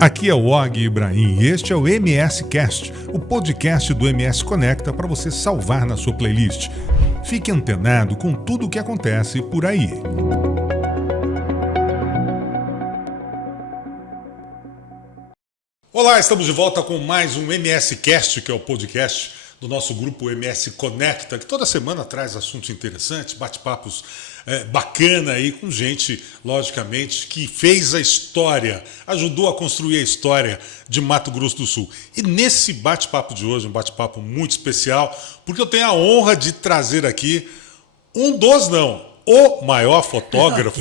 Aqui é o Og Ibrahim e este é o MS Cast, o podcast do MS Conecta para você salvar na sua playlist. Fique antenado com tudo o que acontece por aí. Olá, estamos de volta com mais um MS Cast, que é o podcast do nosso grupo MS Conecta, que toda semana traz assuntos interessantes, bate-papos bacana aí com gente, logicamente, que fez a história, ajudou a construir a história de Mato Grosso do Sul. E nesse bate-papo de hoje, um bate-papo muito especial, porque eu tenho a honra de trazer aqui o maior fotógrafo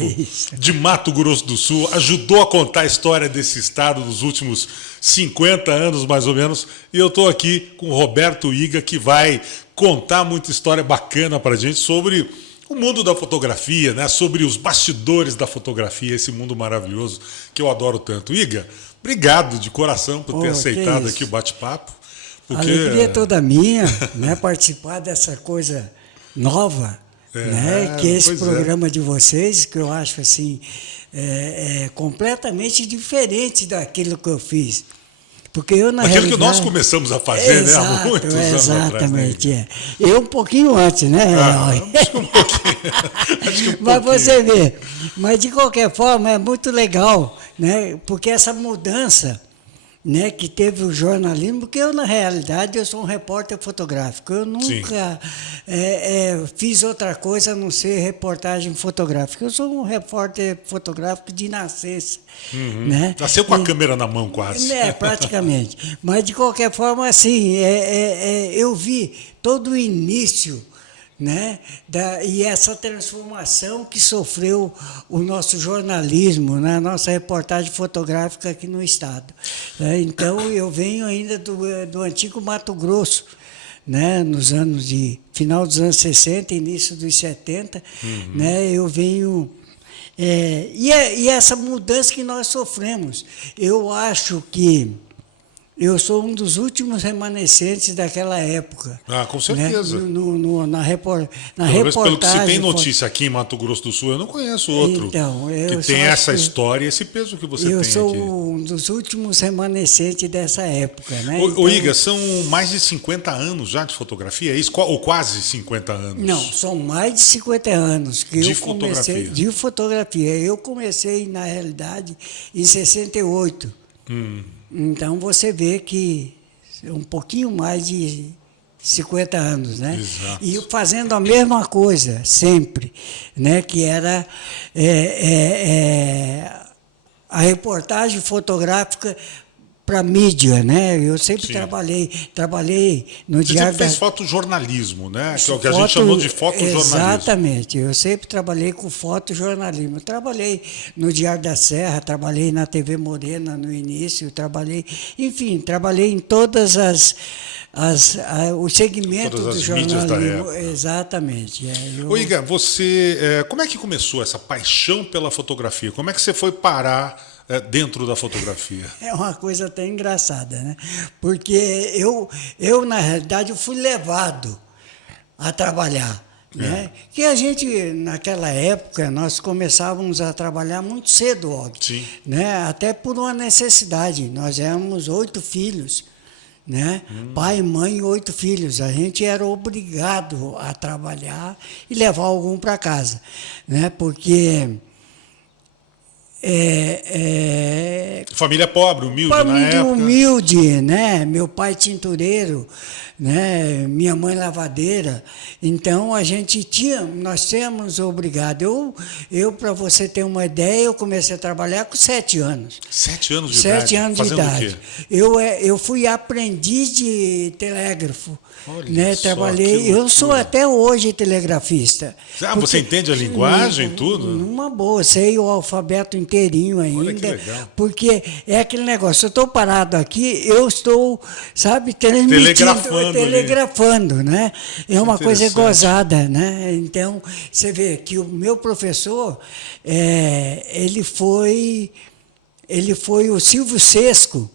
de Mato Grosso do Sul, ajudou a contar a história desse estado nos últimos 50 anos, mais ou menos, e eu estou aqui com o Roberto Iga, que vai contar muita história bacana para a gente sobre o mundo da fotografia, né? Sobre os bastidores da fotografia, esse mundo maravilhoso que eu adoro tanto. Iga, obrigado de coração por ter aceitado aqui o bate-papo. Porque... A alegria é toda minha, né? Participar dessa coisa nova, né? Que é esse programa de vocês, que eu acho assim, completamente diferente daquilo que eu fiz. Porque eu, na Aquilo realidade, que nós começamos a fazer, né, há muitos anos atrás. Exatamente, Eu um pouquinho antes, né? Acho que um pouquinho. Mas você vê, mas de qualquer forma é muito legal, né? Porque essa mudança, né, que teve o jornalismo, porque eu, na realidade, eu sou um repórter fotográfico. Eu nunca fiz outra coisa a não ser reportagem fotográfica. Eu sou um repórter fotográfico de nascença. Né? Nasceu com a câmera na mão, quase. Praticamente. Mas, de qualquer forma, assim, eu vi todo o início, né, e essa transformação que sofreu o nosso jornalismo, né, a nossa reportagem fotográfica aqui no estado. Então, eu venho ainda do antigo Mato Grosso, né, nos anos final dos anos 60, início dos 70, né, eu venho... E essa mudança que nós sofremos, eu acho que eu sou um dos últimos remanescentes daquela época. Ah, com certeza. Né? Na reportagem. Pelo que se tem notícia aqui em Mato Grosso do Sul, eu não conheço outro que tem essa história, esse peso que você tem aqui. Eu sou um dos últimos remanescentes dessa época. Né? Iga, são mais de 50 anos já de fotografia, é isso? Ou quase 50 anos? Não, são mais de 50 anos que eu comecei de fotografia. Eu comecei, na realidade, em 68. Então, você vê que é um pouquinho mais de 50 anos, né? Exato. E fazendo a mesma coisa, sempre, né? Que era a reportagem fotográfica para mídia, né? Eu sempre trabalhei no Diário Você fez fotojornalismo, né? Que é o que a gente chamou de fotojornalismo. Exatamente. Eu sempre trabalhei com fotojornalismo. Trabalhei no Diário da Serra, trabalhei na TV Morena no início, trabalhei em todas os segmentos do jornalismo. Da época. Exatamente. Iga, você, como é que começou essa paixão pela fotografia? Como é que você foi parar dentro da fotografia? É uma coisa até engraçada, né? Porque eu na realidade, eu fui levado a trabalhar. Né? Que a gente, naquela época, nós começávamos a trabalhar muito cedo, né? Até por uma necessidade. Nós éramos 8 filhos. Né? Pai, mãe, 8 filhos. A gente era obrigado a trabalhar e levar algum para casa. Né? Porque... família pobre, humilde na época. Humilde, né? Meu pai tintureiro, né? Minha mãe lavadeira. Então nós tínhamos obrigado. Eu para você ter uma ideia, eu comecei a trabalhar com 7 anos. 7 anos de 7 idade? Anos de idade. O quê? Eu fui aprendiz de telégrafo. Olha, né? Trabalhei. Eu sou até hoje telegrafista. Você entende a linguagem, tudo? Numa boa, sei o alfabeto inteirinho ainda. Olha que legal. Porque é aquele negócio, eu estou parado aqui, eu estou, sabe, telegrafando, né? É uma coisa gozada, né? Então, você vê que o meu professor, ele foi o Silvio Sesco,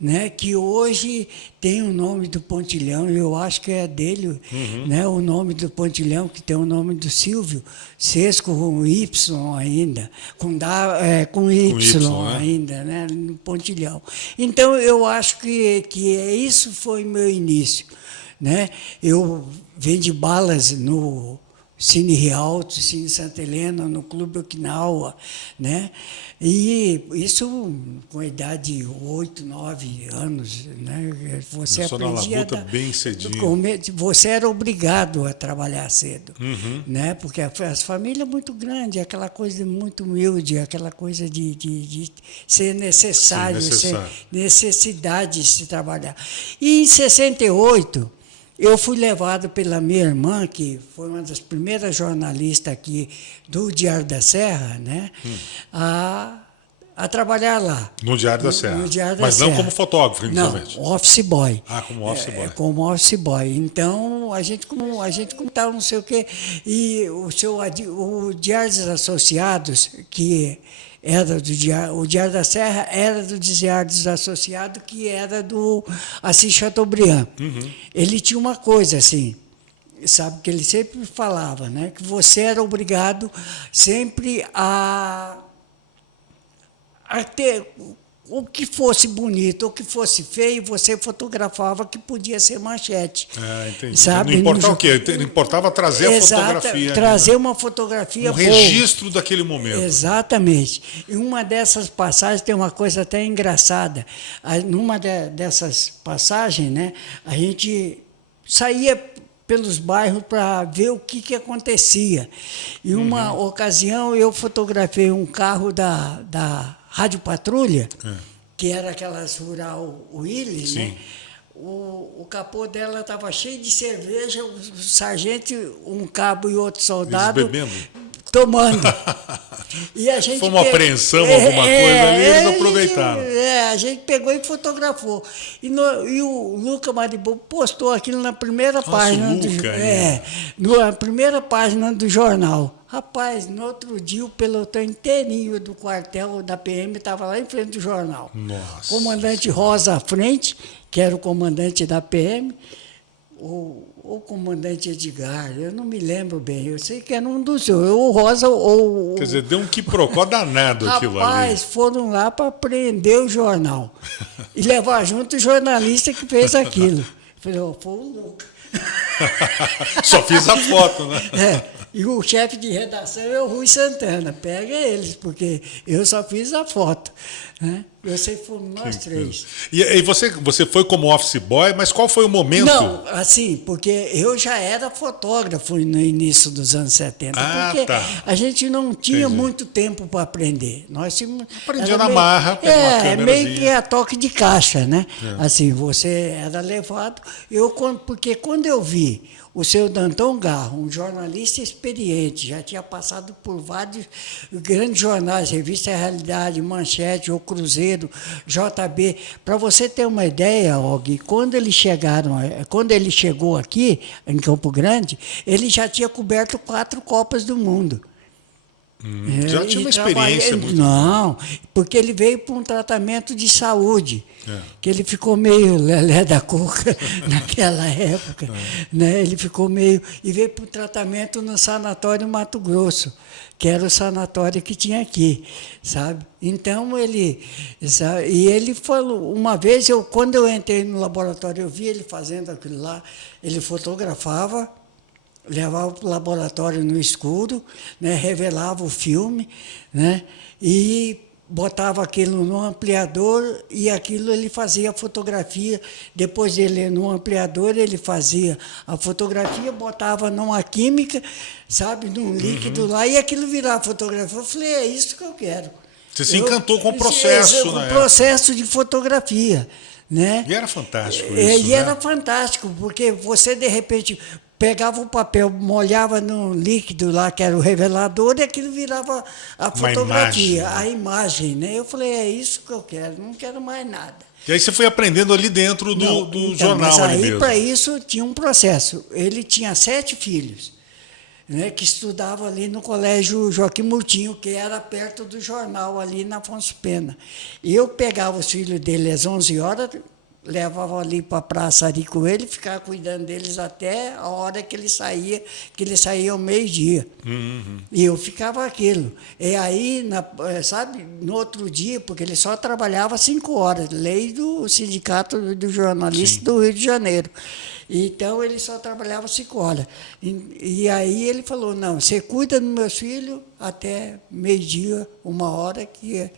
né, que hoje tem o nome do pontilhão, eu acho que é dele, né, o nome do pontilhão, que tem o nome do Silvio Sesco com Y ainda, com Y né? ainda, né, no pontilhão. Então, eu acho que isso foi meu início. Né? Eu vendi balas no Cine Rialto, Cine Santa Helena, no Clube Okinawa, né? E isso com a idade de 8, 9 anos, né? Você começou na aprendia labuta bem cedinho. Você era obrigado a trabalhar cedo, né? Porque as famílias muito grandes, aquela coisa muito humilde, aquela coisa de ser necessário, ser necessidade de se trabalhar. E em 68 eu fui levado pela minha irmã, que foi uma das primeiras jornalistas aqui do Diário da Serra, né, a trabalhar lá. No Diário da Serra. No Diário da Mas Serra. não como fotógrafo, inicialmente. Não, office boy. Ah, como office boy. Como office boy. Então, a gente contava não sei o quê. E o Diário dos Associados, que era do Diário, o Diário da Serra era do Diário dos Associados, que era do Assis Chateaubriand. Ele tinha uma coisa assim, sabe, que ele sempre falava, né, que você era obrigado sempre a ter o que fosse bonito, o que fosse feio, você fotografava, que podia ser manchete. Entendi. Sabe? Não importava o quê? Não importava trazer a fotografia. Trazer uma fotografia boa. Registro daquele momento. Exatamente. E uma dessas passagens tem uma coisa até engraçada. Numa dessas passagens, né, a gente saía pelos bairros para ver o que acontecia. Em uma ocasião, eu fotografei um carro da Rádio Patrulha, que era aquelas Rural Willys, né? O capô dela estava cheio de cerveja, o sargento, um cabo e outro soldado bebendo? Tomando. E a gente foi uma apreensão, alguma coisa ali, eles aproveitaram. A gente pegou e fotografou. E o Luca Maribo postou aquilo na primeira página na primeira página do jornal. Rapaz, no outro dia o pelotão inteirinho do quartel da PM estava lá em frente do jornal. Nossa. Comandante Rosa à frente, que era o comandante da PM, o comandante Edgar, eu não me lembro bem, eu sei que era um dos dois, ou o Rosa ou... Quer dizer, deu um quiprocó danado aquilo ali. Rapaz, foram lá para prender o jornal e levar junto o jornalista que fez aquilo. Eu falei, foi o Luca. Só fiz a foto, né? E o chefe de redação é o Rui Santana. Pega eles, porque eu só fiz a foto. Né? Você fomos nós três. E você foi como office boy, mas qual foi o momento? Não, assim, porque eu já era fotógrafo no início dos anos 70. Porque a gente não tinha muito tempo para aprender. Nós tínhamos... Aprendia na marra, pegava uma câmerazinha. Meio que a toque de caixa, né? Assim, você era levado... Porque quando eu vi o seu Danton Garro, um jornalista experiente, já tinha passado por vários grandes jornais, Revista Realidade, Manchete, O Cruzeiro, JB. Para você ter uma ideia, Og, quando ele chegou aqui, em Campo Grande, ele já tinha coberto 4 Copas do Mundo. Já tinha uma experiência muito... Não, porque ele veio para um tratamento de saúde, que ele ficou meio lelé da cuca naquela época. Né? Ele ficou meio... E veio para um tratamento no Sanatório Mato Grosso, que era o sanatório que tinha aqui, sabe? Então, ele falou... Uma vez, quando eu entrei no laboratório, eu vi ele fazendo aquilo lá, ele fotografava, levava para o laboratório no escuro, né, revelava o filme, né, e botava aquilo no ampliador e aquilo ele fazia a fotografia. Depois dele no ampliador, ele fazia a fotografia, botava numa química, sabe, num líquido lá, e aquilo virava fotografia. Eu falei, é isso que eu quero. Você se encantou com o processo, né? O processo de fotografia. Né? E era fantástico isso, E era fantástico, porque você, de repente... pegava o papel, molhava no líquido lá, que era o revelador, e aquilo virava a fotografia, a imagem, né? Eu falei, é isso que eu quero, não quero mais nada. E aí você foi aprendendo ali dentro do jornal. Mas ali aí, mesmo. Para isso, tinha um processo. Ele tinha 7 filhos. né, que estudava ali no colégio Joaquim Murtinho, que era perto do jornal, ali na Afonso Pena. Eu pegava os filhos dele às 11 horas, levava ali para a praça ali com ele, ficava cuidando deles até a hora que ele saía ao meio-dia. E eu ficava aquilo. E aí, sabe, no outro dia, porque ele só trabalhava 5 horas, lei do Sindicato do Jornalista do Rio de Janeiro. Então, ele só trabalhava 5 horas. E aí ele falou, não, você cuida dos meus filhos até meio-dia, 1 hora, que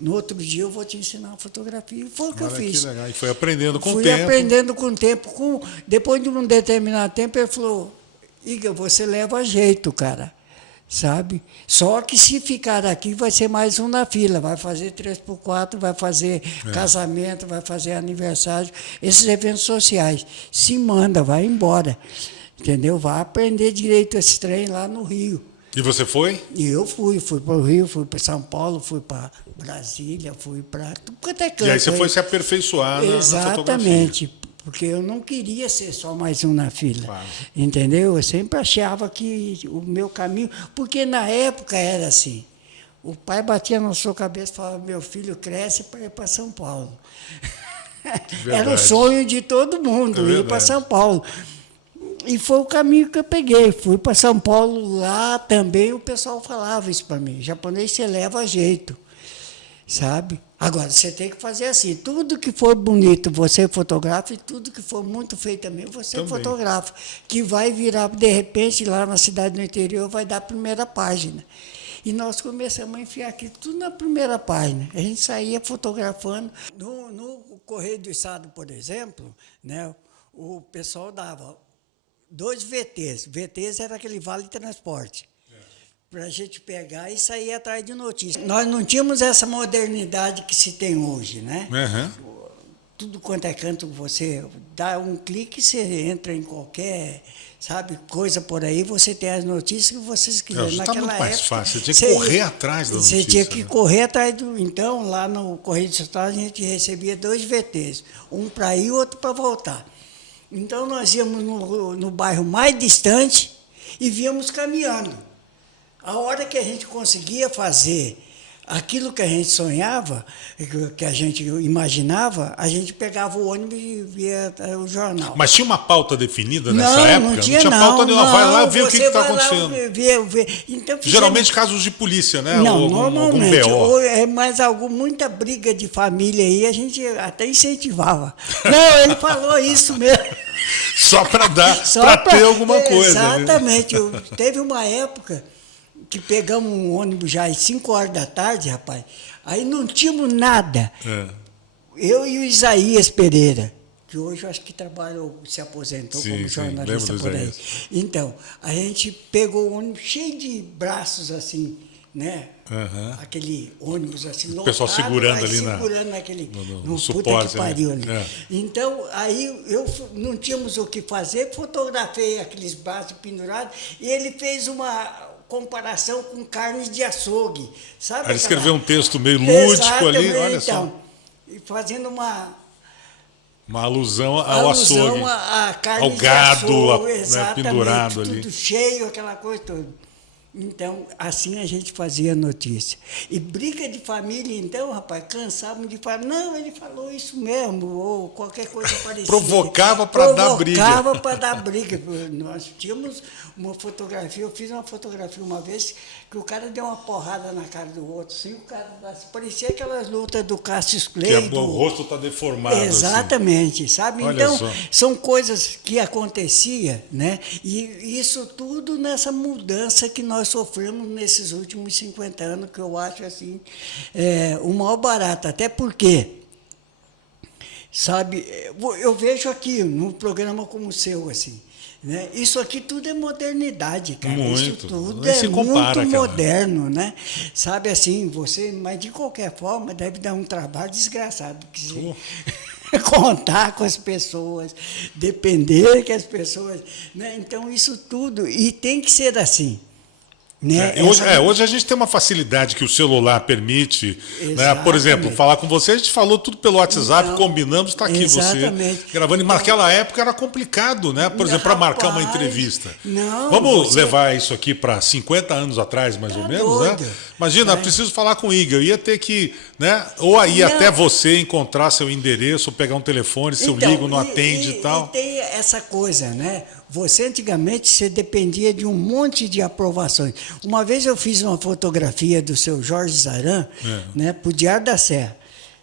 no outro dia eu vou te ensinar a fotografia. E foi o que eu fiz. Que legal. E foi aprendendo com o Fui tempo. aprendendo com o tempo. Depois de um determinado tempo, ele falou, Iga, você leva jeito, cara. Sabe? Só que se ficar aqui, vai ser mais um na fila. Vai fazer 3x4, vai fazer casamento, vai fazer aniversário, esses eventos sociais. Se manda, vai embora. Entendeu? Vai aprender direito esse trem lá no Rio. E você foi? E eu fui para o Rio, fui para São Paulo, fui para Brasília, fui para tudo quanto é canto. E aí você foi se aperfeiçoar na fotografia. Exatamente, porque eu não queria ser só mais um na fila. Claro. Entendeu? Eu sempre achava que o meu caminho... Porque na época era assim, o pai batia na sua cabeça e falava, meu filho cresce para ir para São Paulo. Era o sonho de todo mundo, ir para São Paulo. E foi o caminho que eu peguei. Fui para São Paulo, lá também o pessoal falava isso para mim. Japonês você leva jeito, sabe? Agora, você tem que fazer assim, tudo que for bonito você fotografa e tudo que for muito feio também você também fotografa. Que vai virar, de repente, lá na cidade do interior, vai dar a primeira página. E nós começamos a enfiar aqui tudo na primeira página. A gente saía fotografando. No Correio do Estado, por exemplo, né, o pessoal dava 2 VTs. VTs era aquele vale transporte. Para a gente pegar e sair atrás de notícias. Nós não tínhamos essa modernidade que se tem hoje, né? Tudo quanto é canto, você dá um clique, você entra em qualquer, sabe, coisa por aí, você tem as notícias que vocês quiserem. Está muito mais fácil, você tinha que correr atrás da notícia. Você tinha que correr atrás do... Então, lá no Correio do Estado, a gente recebia 2 VTs, um para ir e outro para voltar. Então, nós íamos no bairro mais distante e víamos caminhando. A hora que a gente conseguia fazer aquilo que a gente sonhava, que a gente imaginava, a gente pegava o ônibus e via o jornal. Mas tinha uma pauta definida nessa época? Não tinha pauta nenhuma. Não, vai lá ver o que está acontecendo. Então, geralmente casos de polícia, né? Não, ou normalmente. algum BO. Ou é mais muita briga de família aí, a gente até incentivava. Não, ele falou isso mesmo. Só para ter alguma coisa. Exatamente. Teve uma época que pegamos um ônibus já às 5 horas da tarde, rapaz, aí não tínhamos nada. Eu e o Isaías Pereira, que hoje eu acho que se aposentou como jornalista por aí. Então, a gente pegou o ônibus cheio de braços assim, né? Aquele ônibus assim, lotado, o pessoal segurando ali naquele no suporte, que pariu ali. Então, aí eu não tínhamos o que fazer, fotografei aqueles braços pendurados e ele fez uma comparação com carne de açougue, sabe? Ele escreveu um texto meio lúdico ali, olha então, só. E fazendo uma alusão ao açougue, a carne ao gado, de açougue, né, pendurado ali. Tudo cheio, aquela coisa toda. Então, assim a gente fazia notícia. E briga de família, então, rapaz, cansavam de falar, não, ele falou isso mesmo, ou qualquer coisa parecida. Provocava para dar briga. Provocava para dar briga. Nós tínhamos uma fotografia, eu fiz uma fotografia uma vez, que o cara deu uma porrada na cara do outro, assim, o cara parecia aquelas lutas do Cassius Clay. Que o rosto está deformado. Exatamente, assim. sabe? Olha então, só. São coisas que acontecia, né? E isso tudo nessa mudança que nós sofremos nesses últimos 50 anos, que eu acho assim, o maior barato, até porque, sabe, eu vejo aqui num programa como o seu, assim, né? Isso aqui tudo é modernidade, cara. Muito. Isso tudo Nem se compara, muito cara. moderno, né? Sabe assim, mas de qualquer forma deve dar um trabalho desgraçado, porque contar com as pessoas, depender que as pessoas, né? Então isso tudo, e tem que ser assim. Né? Hoje a gente tem uma facilidade que o celular permite, né? Por exemplo, Exatamente. falar com você, a gente falou tudo pelo WhatsApp, Então, combinamos, está aqui exatamente. você gravando. E naquela época era complicado, né? Por exemplo, para marcar uma Rapaz, entrevista. não, Vamos você- levar isso aqui para 50 anos atrás, mais ou Tá menos, doido. né? Imagina, preciso falar com o Igor, eu ia ter que, né? Ou aí Não. até você encontrar seu endereço, ou pegar um telefone, se eu ligo, não atende e tal. E tem essa coisa, né? Você antigamente você dependia de um monte de aprovações. Uma vez eu fiz uma fotografia do seu Jorge Zaran, né, para o Diário da Serra.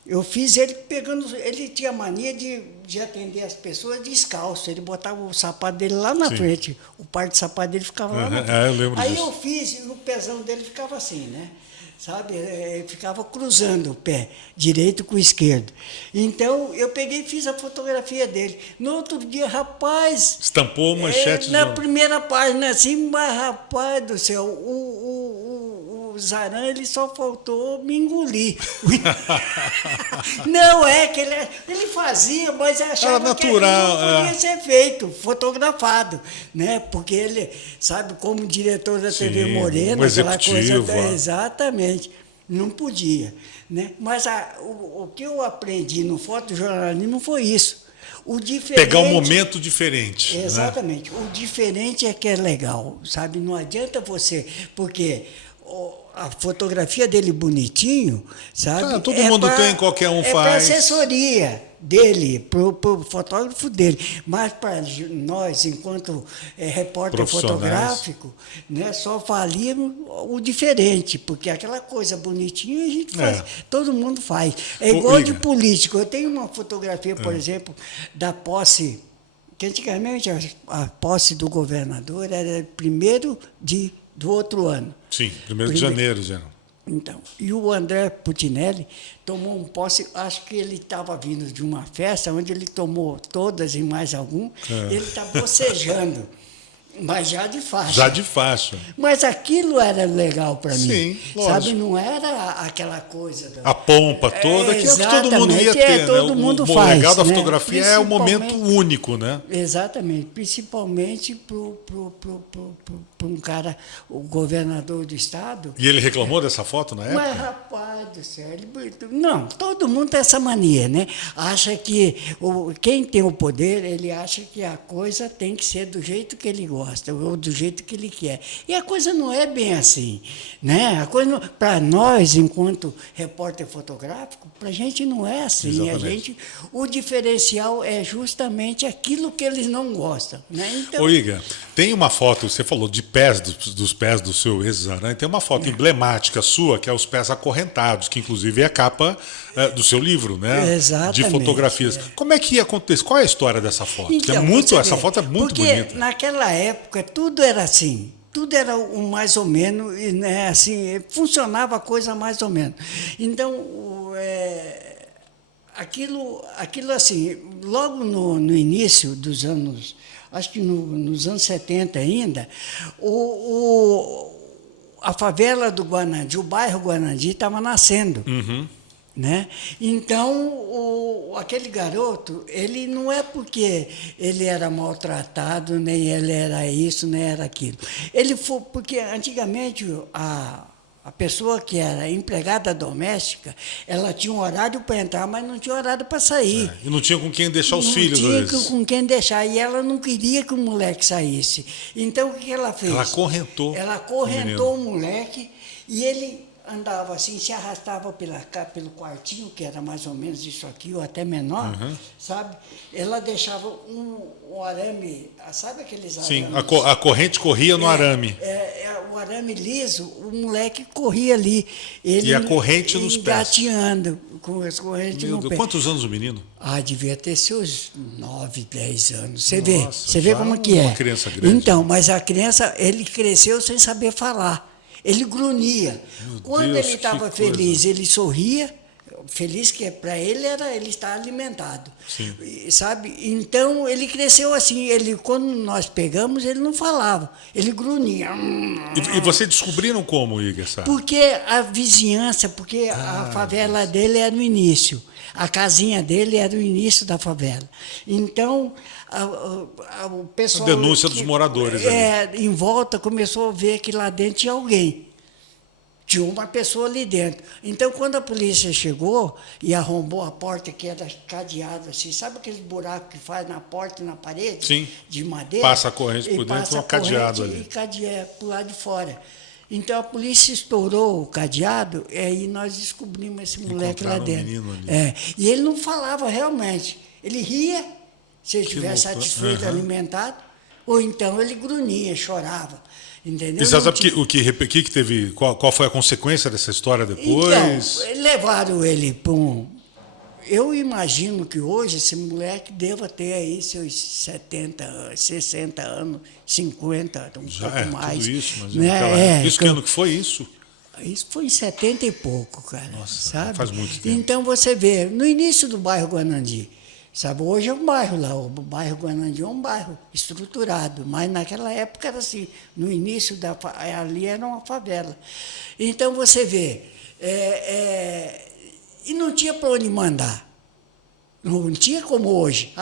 Eu fiz ele pegando. Ele tinha mania de atender as pessoas descalço. Ele botava o sapato dele lá na Sim. frente. O par de sapato dele ficava lá na frente. Eu lembro Aí disso. eu fiz e o pezão dele ficava assim, né? Sabe? Ficava cruzando o pé direito com o esquerdo. Então, eu peguei e fiz a fotografia dele. No outro dia, rapaz... Estampou manchete na de... primeira página, assim, mas rapaz do céu, o Zaran, ele só faltou me engolir. Não, é que ele fazia, mas achava Era natural, que não podia ser feito, fotografado, né? Porque ele, sabe, como diretor da TV Sim, Morena, um aquela executivo, coisa, exatamente, não podia, né? Mas o que eu aprendi no fotojornalismo foi isso. O diferente, Pegar um momento diferente. exatamente. Né? O diferente é que é legal, sabe? Não adianta você, porque a fotografia dele bonitinho, sabe? Todo mundo tem, qualquer um faz. faz. É para assessoria dele, para o fotógrafo dele. Mas para nós, enquanto repórter fotográfico, né, só valíamos o diferente, porque aquela coisa bonitinha a gente faz, todo mundo faz. É igual de político. Eu tenho uma fotografia, por exemplo, da posse, que antigamente a posse do governador era 1º do outro ano. Sim, 1º de janeiro, já. Então, e o André Putinelli tomou um posse, acho que ele estava vindo de uma festa onde ele tomou todas e mais algum, ele está bocejando, mas já de faixa. Já de faixa. Mas aquilo era legal para mim. Sim, sabe, não era aquela coisa... A pompa toda, que é o que todo mundo ia ter, todo né? mundo o faz, legal da né? fotografia é o momento único, né? Exatamente, principalmente para um cara, o governador do estado. E ele reclamou dessa foto na época? Mas, rapaz do céu, não, todo mundo tem essa mania, né? Acha que quem tem o poder, ele acha que a coisa tem que ser do jeito que ele gosta, ou do jeito que ele quer. E a coisa não é bem assim, né? A coisa, para nós, enquanto repórter fotográfico, para a gente não é assim. O diferencial é justamente aquilo que eles não gostam, né? Então, Ô, Igor, tem uma foto, você falou de pés, dos pés do seu ex-Zaran, tem uma foto emblemática sua, que é os pés acorrentados, que inclusive é a capa do seu livro, né? Exatamente. De fotografias. Como é que ia acontecer? Qual é a história dessa foto? Então, Essa foto é muito bonita. Porque naquela época tudo era assim. Tudo era mais ou menos, né, assim, funcionava a coisa mais ou menos. Então, aquilo assim, logo no início dos anos, acho que nos anos 70 ainda, a favela do Guanandi, o bairro Guanandi estava nascendo. Uhum. Né? Então, aquele garoto, ele não é porque ele era maltratado, nem ele era isso, nem era aquilo. Ele foi porque antigamente a pessoa que era empregada doméstica, ela tinha um horário para entrar, mas não tinha horário para sair. E não tinha com quem deixar os filhos, às Não vezes. tinha com quem deixar, e ela não queria que o moleque saísse. Então, o que ela fez? Ela acorrentou. Ela acorrentou o moleque, e ele andava assim, se arrastava pelo quartinho, que era mais ou menos isso aqui, ou até menor, sabe? Ela deixava um arame, sabe aqueles arames? Sim, a corrente corria no arame. O arame liso, o moleque corria ali. Ele, E a corrente nos pés. Engateando, com as correntes no pé. Quantos anos o menino? Devia ter seus 9, 10 anos. Você Nossa, vê como que é. uma criança grande. Então, mas a criança, ele cresceu sem saber falar. Ele grunhia. Quando Deus, ele estava que feliz, coisa. ele sorria, feliz que para ele era ele estar alimentado. Sim. Sabe? Então ele cresceu assim, quando nós pegamos, ele não falava, ele grunhia. E vocês descobriram como, Iga? Porque a vizinhança, porque a favela dele era no início. A casinha dele era o início da favela. Então, o pessoal... A denúncia dos moradores ali. Em volta começou a ver que lá dentro tinha alguém. Tinha uma pessoa ali dentro. Então, quando a polícia chegou e arrombou a porta, que era cadeada assim, sabe aqueles buracos que faz na porta e na parede? Sim. De madeira? Passa a corrente por dentro e uma cadeado ali. E cadeia por lá de fora. Então a polícia estourou o cadeado e aí nós descobrimos esse moleque lá dentro. Menino ali. E ele não falava realmente. Ele ria, se ele estivesse satisfeito, alimentado, ou então ele grunhia, chorava. Entendeu? E você sabe que teve. Qual foi a consequência dessa história depois? Então, levaram ele para um. Eu imagino que hoje esse moleque deva ter aí seus 70, 60 anos, 50, Já pouco mais. Tudo isso, mas né? Isso que ano que foi isso? Isso foi em 70 e pouco, cara. Nossa, sabe? faz muito tempo. Então você vê, no início do bairro Guanandi, sabe, hoje é um bairro lá, o bairro Guanandi é um bairro estruturado, mas naquela época era assim, no início ali era uma favela. Então você vê, e não tinha para onde mandar. Não tinha como hoje.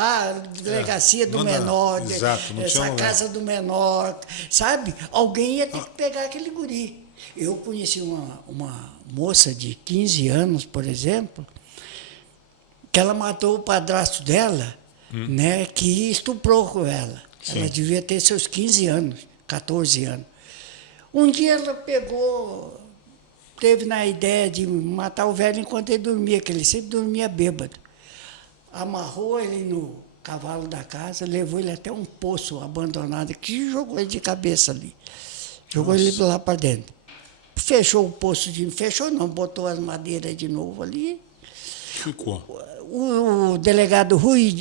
Delegacia do menor, exato, não essa tinha casa do menor, sabe? Alguém ia ter que pegar aquele guri. Eu conheci uma moça de 15 anos, por exemplo, que ela matou o padrasto dela, né, que estuprou com ela. Sim. Ela devia ter seus 15 anos, 14 anos. Um dia ela teve na ideia de matar o velho enquanto ele dormia, que ele sempre dormia bêbado. Amarrou ele no cavalo da casa, levou ele até um poço abandonado, que jogou ele de cabeça ali. Jogou ele lá para dentro. Fechou o poço fechou não, botou as madeiras de novo ali. Ficou. O delegado Rui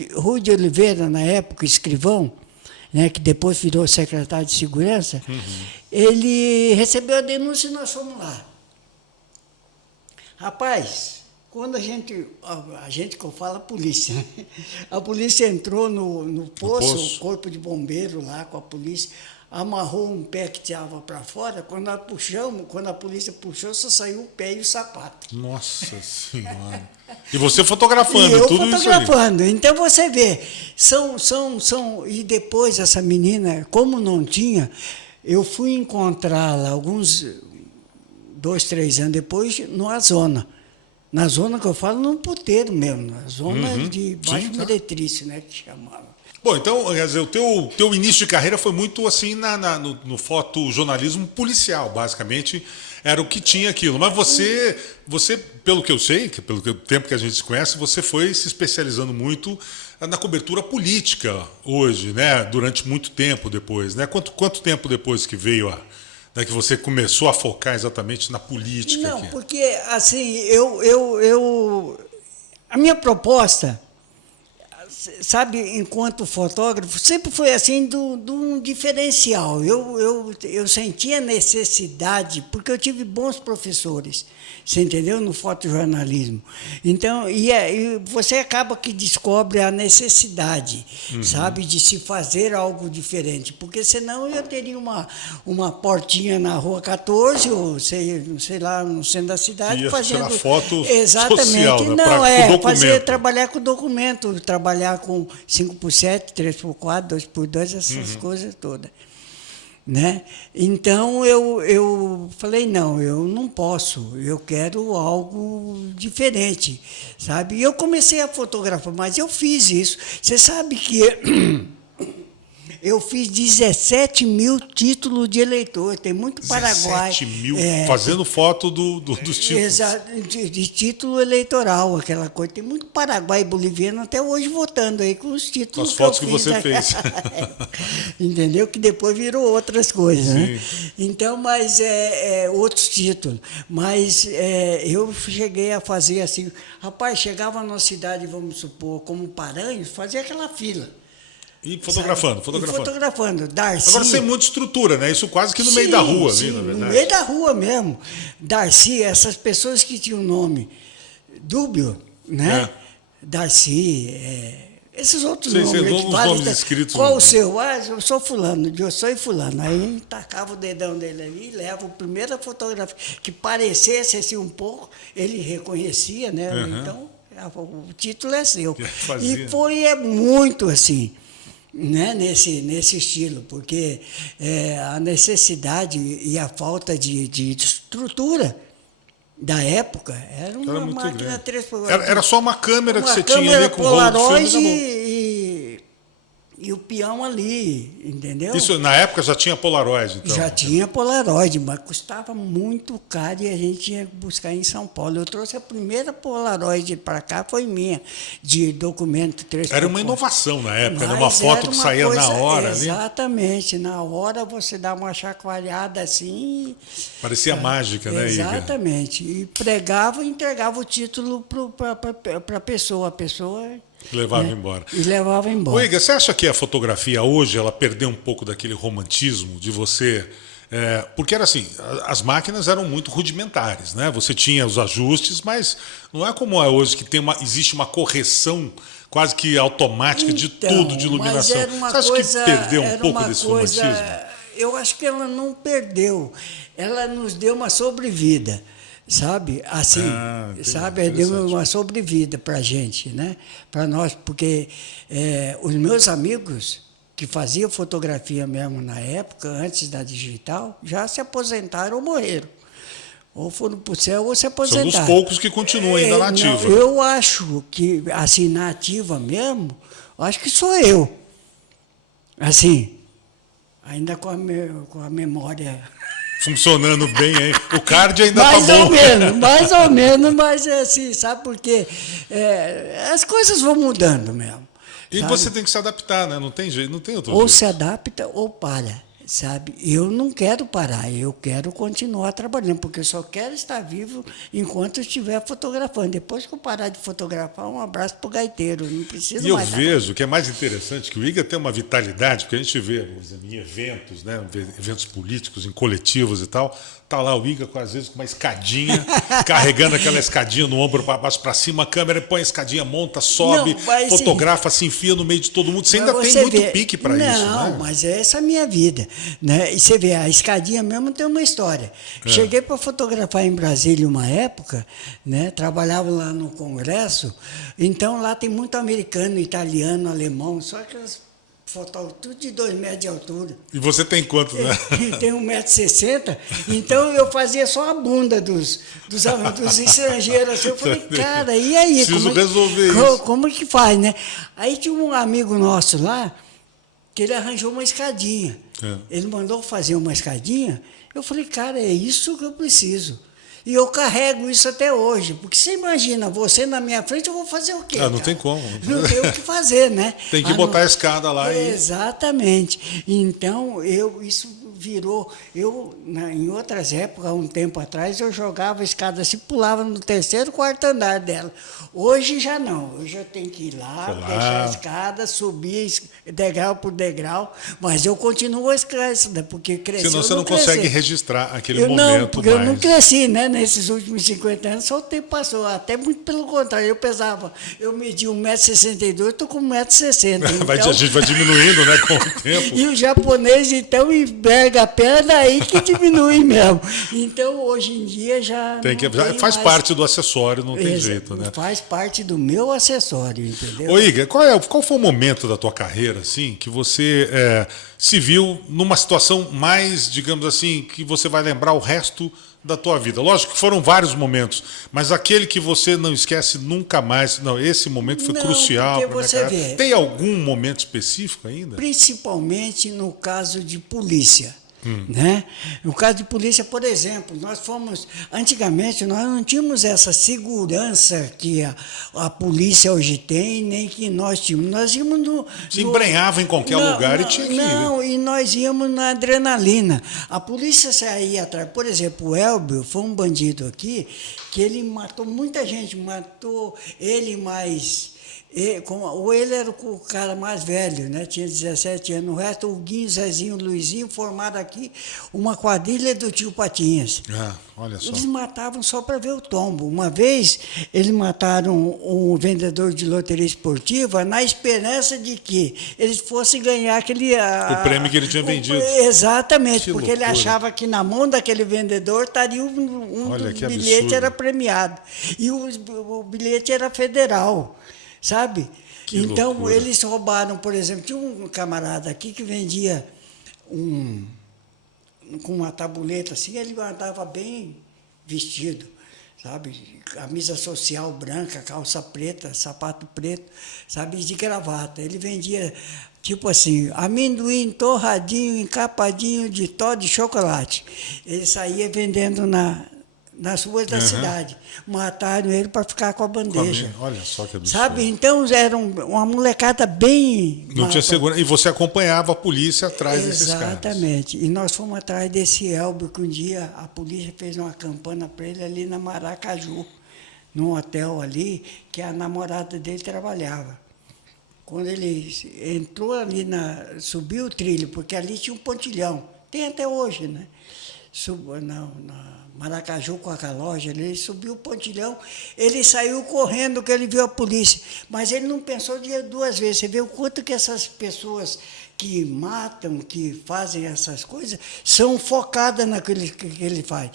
de Oliveira, na época, escrivão, né, que depois virou secretário de segurança, ele recebeu a denúncia e nós fomos lá. Rapaz, quando a gente que eu falo, a polícia, né? A polícia entrou no poço, o corpo de bombeiro lá com a polícia, amarrou um pé que estava para fora, quando a polícia puxou, só saiu o pé e o sapato. Nossa Senhora. E você fotografando eu tudo fotografando. isso ali. Então você vê, e depois essa menina, como não tinha, eu fui encontrá-la alguns 2, 3 anos depois, numa zona. Na zona que eu falo, no puteiro mesmo, na zona de Baixo Meretrício, né, que chamava. Bom, então, quer dizer, o teu início de carreira foi muito assim no fotojornalismo policial, basicamente, era o que tinha aquilo. Mas você, pelo que eu sei, pelo tempo que a gente se conhece, você foi se especializando muito na cobertura política hoje, né? Durante muito tempo depois, né? Quanto tempo depois que veio que você começou a focar exatamente na política? Não, aqui? porque assim, a minha proposta, sabe, enquanto fotógrafo, sempre foi assim de um diferencial. Eu sentia necessidade, porque eu tive bons professores, você entendeu? No fotojornalismo. Então, e você acaba que descobre a necessidade, sabe, de se fazer algo diferente, porque senão eu teria uma portinha na Rua 14, ou sei lá, no centro da cidade, fazendo foto exatamente. Social, né? Não, trabalhar com documento, trabalhar com 5x7, 3x4, 2x2, essas coisas todas. Né? Então eu falei, não, eu não posso, eu quero algo diferente, sabe? E eu comecei a fotografar, mas eu fiz isso. Você sabe que eu fiz 17 mil títulos de eleitor, tem muito Paraguai. 17 mil, fazendo foto dos títulos. Exato, de título eleitoral, aquela coisa. Tem muito Paraguai e boliviano até hoje votando aí com os títulos. Com as fotos que você fez. Entendeu? Que depois virou outras coisas, né? Então, mas outros títulos. Mas eu cheguei a fazer assim, rapaz, chegava na cidade, vamos supor, como Paranhos, fazia aquela fila. E fotografando. Darcy. Agora sem muita estrutura, né? Isso quase que no meio da rua ali, na verdade. No meio da rua mesmo. Darcy, essas pessoas que tinham nome. Dúbio, né? Darcy, esses outros nomes. Os nomes escritos. Qual o seu? Ah, eu sou fulano, eu sou fulano. Aí tacava o dedão dele ali, leva a primeira fotografia, que parecesse assim um pouco, ele reconhecia, né? Então, o título é seu. E foi muito assim, né? nesse estilo, porque a necessidade e a falta de estrutura da época era uma máquina 3x4. Era só uma câmera que você tinha ali com o rolo de filme e o peão ali, entendeu? Isso na época já tinha Polaroid, então? Já tinha Polaroid, mas custava muito caro e a gente tinha que buscar em São Paulo. Eu trouxe a primeira Polaroid para cá, foi minha, de documento 3x4. Era uma inovação na época, era uma foto que saía na hora. Exatamente, na hora você dá uma chacoalhada assim. Parecia mágica, né, Iga? Exatamente. E pregava e entregava o título para a pessoa. Levava embora. E levava embora. Ô, Iga, você acha que a fotografia hoje ela perdeu um pouco daquele romantismo de você... porque era assim, as máquinas eram muito rudimentares, né? Você tinha os ajustes, mas não é como é hoje que existe uma correção quase que automática de tudo de iluminação. Você acha que perdeu um pouco desse romantismo? Eu acho que ela não perdeu. Ela nos deu uma sobrevida. Sabe, assim, sabe, deu uma sobrevida para a gente, né? Para nós, porque os meus amigos que faziam fotografia mesmo na época, antes da digital, já se aposentaram ou morreram. Ou foram para o céu ou se aposentaram. São dos poucos que continuam ainda na ativa. Eu acho que, assim, na ativa mesmo, acho que sou eu. Assim, ainda com a memória... Funcionando bem, hein? O card ainda tá bom. Mais ou menos, mas assim, sabe por quê? As coisas vão mudando mesmo. E sabe? Você tem que se adaptar, né? Não tem jeito, não tem outro jeito. Ou se adapta ou para, sabe? Eu não quero parar, eu quero continuar trabalhando, porque eu só quero estar vivo enquanto eu estiver fotografando. Depois que eu parar de fotografar, um abraço pro gaiteiro, não preciso mais. E eu vejo que é mais interessante que o Iga tem uma vitalidade, porque a gente vê em eventos, né? Eventos políticos, em coletivos e tal, tá lá o Iga, às vezes, com uma escadinha, carregando aquela escadinha no ombro para baixo, para cima, a câmera põe a escadinha, monta, sobe, fotografa, se enfia no meio de todo mundo. Você ainda tem muito pique para isso, né? Não, mas essa é a minha vida, né? E você vê, a escadinha mesmo tem uma história. Cheguei para fotografar em Brasília uma época, né? Trabalhava lá no Congresso, então lá tem muito americano, italiano, alemão, só aquelas fotógrafo tudo de 2 metros de altura. E você tem quanto, né? Tem 1,60 m, então eu fazia só a bunda dos estrangeiros. Assim, eu falei, cara, e aí? Preciso resolver isso. Como que faz, né? Aí tinha um amigo nosso lá, que ele arranjou uma escadinha. Ele mandou fazer uma escadinha, eu falei, cara, é isso que eu preciso. E eu carrego isso até hoje, porque você imagina, você na minha frente, eu vou fazer o quê? Não tem como. Não tem o que fazer, né? Tem que botar a escada lá. Exatamente. Então, isso virou... em outras épocas, um tempo atrás, eu jogava a escada assim, pulava no 3º, 4º andar dela. Hoje já não. Hoje eu tenho que ir lá, deixar a escada, subir degrau por degrau, mas eu continuo a escada, porque cresceu. Senão você não consegue registrar aquele momento. Não, porque eu não cresci, né? Nesses últimos 50 anos, só o tempo passou. Até muito pelo contrário, eu medi 1,62 m, estou com 1,60 m. Então... A gente vai diminuindo, né, com o tempo. E o japonês, então, enverga a perna aí que diminui mesmo. Então, hoje em dia já faz parte do acessório, não tem jeito, né? Faz parte do meu acessório, entendeu? Ô, Iga, qual foi o momento da tua carreira, assim, que você se viu numa situação mais, digamos assim, que você vai lembrar o resto da tua vida? Lógico que foram vários momentos, mas aquele que você não esquece nunca mais. Não, esse momento foi crucial. Porque você vê, tem algum momento específico ainda? Principalmente no caso de polícia. Né? No caso de polícia, por exemplo, antigamente nós não tínhamos essa segurança que a polícia hoje tem, nem que nós tínhamos. Nós íamos se embrenhava em qualquer lugar e tinha que ir. Não, e nós íamos na adrenalina. A polícia saía atrás. Por exemplo, o Elbio foi um bandido aqui que ele matou muita gente, matou ele mais Ou ele era o cara mais velho, né? Tinha 17 anos. O resto, o Guinho, Zezinho, Luizinho, formaram aqui uma quadrilha do tio Patinhas. Ah, olha só. Eles matavam só para ver o tombo. Uma vez, eles mataram um vendedor de loteria esportiva na esperança de que eles fossem ganhar aquele... O prêmio que ele tinha vendido. Exatamente, Que porque ele loucura. achava que na mão daquele vendedor estaria Olha, dos que bilhetes absurdo. era premiado. E o bilhete era federal, sabe? Que então, loucura. eles roubaram, por exemplo, tinha um camarada aqui que vendia com uma tabuleta assim, ele andava bem vestido, sabe? Camisa social branca, calça preta, sapato preto, sabe? De gravata. Ele vendia, tipo assim, amendoim torradinho, encapadinho de Toddy de chocolate. Ele saía vendendo nas ruas da cidade. Mataram ele para ficar com a bandeja. Olha só que absurdo. Sabe? Então, era uma molecada bem... Não tinha segurança. E você acompanhava a polícia atrás desses caras. Exatamente. E nós fomos atrás desse Elber, que um dia a polícia fez uma campana para ele ali na Maracaju, num hotel ali, que a namorada dele trabalhava. Quando ele entrou ali, subiu o trilho, porque ali tinha um pontilhão. Tem até hoje, né? Na Maracaju com a loja, ele subiu o pontilhão, ele saiu correndo que ele viu a polícia, mas ele não pensou duas vezes. Você vê o quanto que essas pessoas que matam, que fazem essas coisas, são focadas naquilo que ele faz.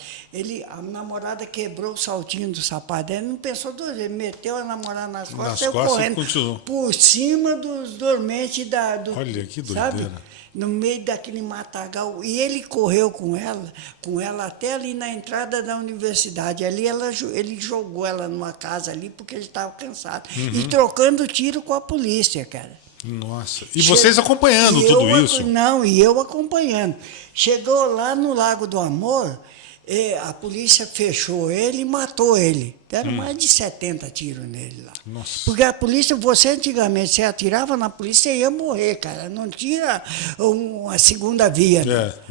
A namorada quebrou o saltinho do sapato dele, não pensou duas vezes, meteu a namorada nas costas, saiu correndo continuou. por cima dos dormentes Olha, que doideira. sabe? No meio daquele matagal. E ele correu com ela até ali na entrada da universidade. Ali ele jogou ela numa casa ali porque ele estava cansado. E trocando tiro com a polícia, cara. Nossa. E vocês acompanhando tudo isso? Não, e eu acompanhando. Chegou lá no Lago do Amor, a polícia fechou ele e matou ele. Deram mais de 70 tiros nele lá. Nossa. Porque a polícia, antigamente, você atirava na polícia e ia morrer, cara. Não tinha uma segunda via.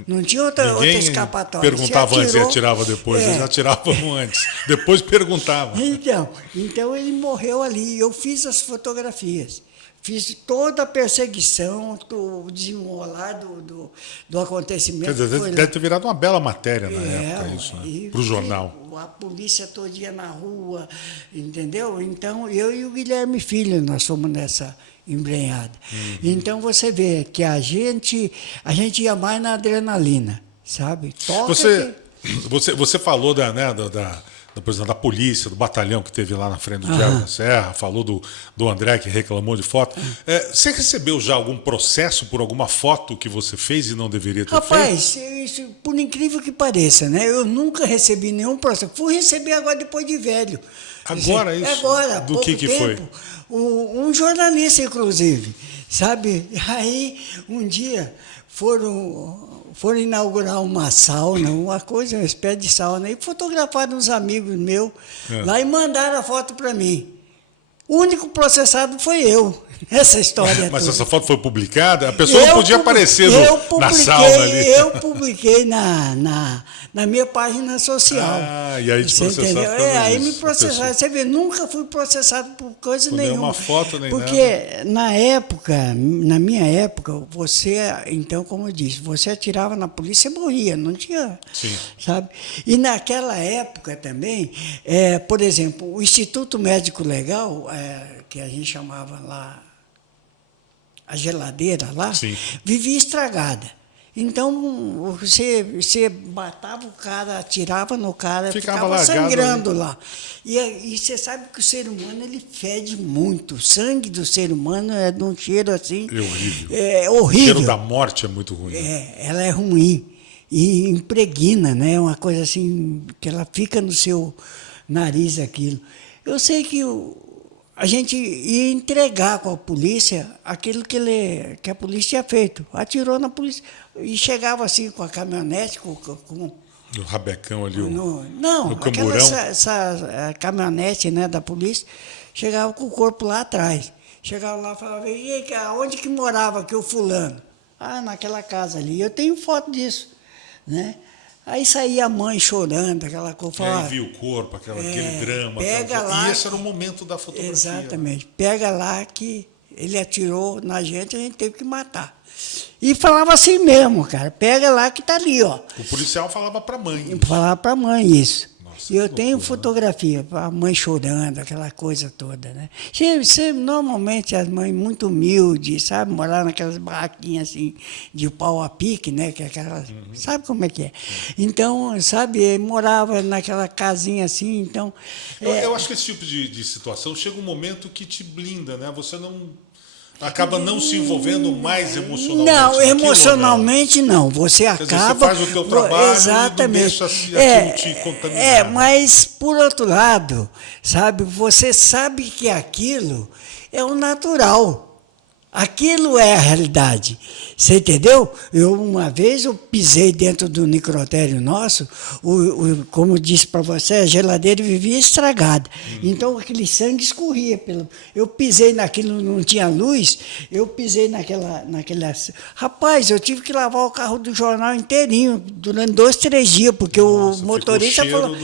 Não tinha outra escapatória. Perguntava antes e atirava depois. Eles atiravam antes. Depois perguntavam. Então ele morreu ali. Eu fiz as fotografias. Fiz toda a perseguição, o desenrolar do acontecimento. Quer dizer, deve ter virado uma bela matéria na época, isso, né? Para o jornal. A polícia todo dia na rua, entendeu? Então, eu e o Guilherme Filho, nós fomos nessa embrenhada. Então, você vê que a gente ia mais na adrenalina, sabe? Você falou por exemplo, da polícia, do batalhão que teve lá na frente do Diabo da Serra, falou do André que reclamou de foto. Você recebeu já algum processo por alguma foto que você fez e não deveria ter feito? Rapaz, isso, por incrível que pareça, né? Eu nunca recebi nenhum processo. Fui receber agora depois de velho. Agora isso? Agora, do que foi? Um jornalista, inclusive, sabe? Aí, um dia, foram inaugurar uma sauna, uma espécie de sauna, e fotografaram uns amigos meus lá e mandaram a foto para mim. O único processado foi eu, essa história Mas toda. essa foto foi publicada? A pessoa não podia aparecer na sauna ali. Eu publiquei na minha página social. E aí te processaram. Aí me processaram. Você vê, nunca fui processado por coisa nenhuma. Nenhuma foto, nem porque nada. Na minha época, então, como eu disse, você atirava na polícia e morria, não tinha. Sim. Sabe? E naquela época também, por exemplo, o Instituto Médico Legal, que a gente chamava lá, a geladeira lá, vivia estragada. Então, você matava o cara, atirava no cara, ficava sangrando ali. Lá. E você sabe que o ser humano, ele fede muito. O sangue do ser humano é de um cheiro assim... É horrível. É horrível. O cheiro da morte é muito ruim. Ela é ruim. E impregna, né? É uma coisa assim, que ela fica no seu nariz, aquilo. Eu sei que a gente ia entregar com a polícia aquilo que a polícia tinha feito. Atirou na polícia. E chegava assim com a caminhonete, com o rabecão ali, não, camburão. Essa caminhonete, né, da polícia, chegava com o corpo lá atrás. Chegava lá e falava, e aí, onde que morava aqui o fulano? Naquela casa ali. Eu tenho foto disso, né? Aí saía a mãe chorando, aquela coisa. E aí Falava, viu o corpo, aquele drama. pega lá. E esse era o momento da fotografia. Exatamente. Pega lá que ele atirou na gente, a gente teve que matar. E falava assim mesmo, cara. Pega lá que tá ali, ó. O policial falava para a mãe. Falava para a mãe isso. Nossa, E eu que tenho loucura, fotografia, a mãe chorando, aquela coisa toda, né? Normalmente as mães muito humildes, sabe? Morar naquelas barraquinhas assim, de pau a pique, né? Que é aquela, sabe como é que é? Então, sabe, morava naquela casinha assim, então... Eu acho que esse tipo de situação chega um momento que te blinda, né? Você não... Acaba não se envolvendo mais emocionalmente. Não, emocionalmente não. Você Quer acaba. dizer, você faz o teu trabalho exatamente. E não deixa aquilo te contaminar. Mas por outro lado, sabe, você sabe que aquilo é o natural. Aquilo é a realidade. Você entendeu? Uma vez eu pisei dentro do necrotério nosso, como eu disse para você, a geladeira vivia estragada. Então aquele sangue escorria. Eu pisei naquilo, não tinha luz, eu pisei naquela. Rapaz, eu tive que lavar o carro do jornal inteirinho, durante 2, 3 dias, porque o motorista falou.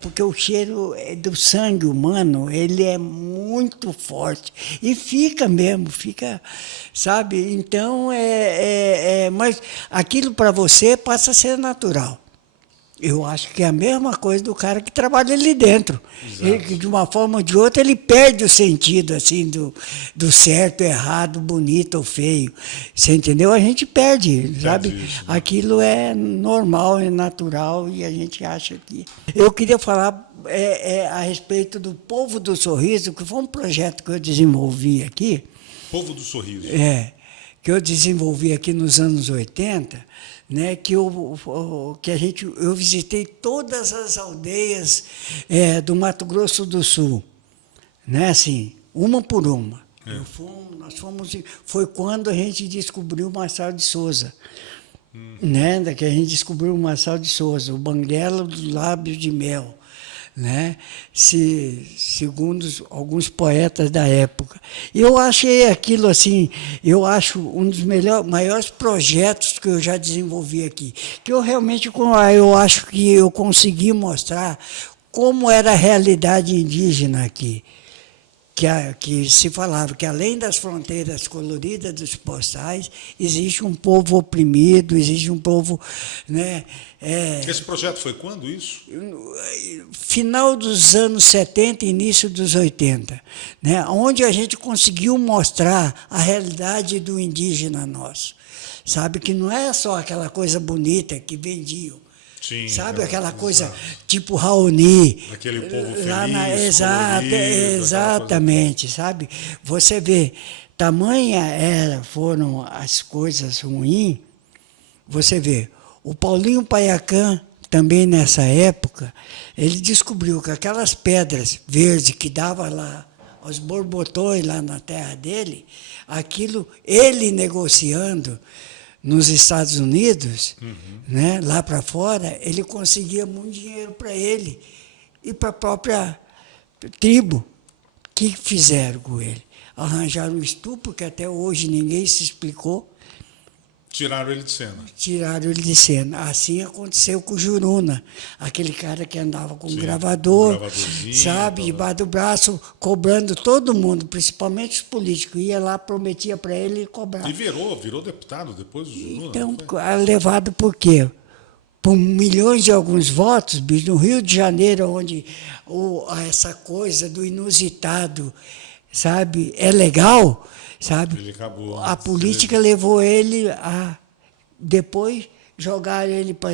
Porque o cheiro do sangue humano, ele é muito forte. E fica mesmo, sabe? Então, mas aquilo para você passa a ser natural. Eu acho que é a mesma coisa do cara que trabalha ali dentro. Ele, de uma forma ou de outra, ele perde o sentido assim, do certo, errado, bonito ou feio. Você entendeu? A gente perde, sabe? Isso, né? Aquilo é normal, é natural e a gente acha que... Eu queria falar a respeito do Povo do Sorriso, que foi um projeto que eu desenvolvi aqui. Povo do Sorriso. Que eu desenvolvi aqui nos anos 80, né, eu visitei todas as aldeias do Mato Grosso do Sul, né, assim, uma por uma. Foi quando a gente descobriu o Marçal de Souza, né, que a gente descobriu o Marçal de Souza, o Banguela dos Lábios de Mel, né? Segundo alguns poetas da época. Eu achei aquilo assim, eu acho um dos maiores projetos que eu já desenvolvi aqui, que eu acho que eu consegui mostrar como era a realidade indígena aqui. Que se falava que, além das fronteiras coloridas dos postais, existe um povo oprimido, existe um povo... Né, Esse projeto foi quando isso? Final dos anos 70 e início dos 80, né, onde a gente conseguiu mostrar a realidade do indígena nosso. Sabe, que não é só aquela coisa bonita que vendiam. Sim, sabe, aquela coisa tipo Raoni. Aquele povo feliz, lá colorido, exatamente, sabe? Você vê, foram as coisas ruins. Você vê, o Paulinho Paiacã, também nessa época, ele descobriu que aquelas pedras verdes que dava lá, os borbotões lá na terra dele, aquilo, ele negociando nos Estados Unidos, né, lá para fora, ele conseguia muito dinheiro para ele e para a própria tribo. O que fizeram com ele? Arranjaram um estupro que até hoje ninguém se explicou. Tiraram ele de cena. Tiraram ele de cena. Assim aconteceu com o Juruna, aquele cara que andava com um gravador, sabe, debaixo do braço, cobrando todo mundo, principalmente os políticos. Ia lá, prometia para ele e cobrava. E virou deputado depois do Juruna? Então, levado por quê? Por milhões de alguns votos, no Rio de Janeiro, onde essa coisa do inusitado, sabe, é legal, sabe? Ele acabou, a política levou ele a depois jogar ele para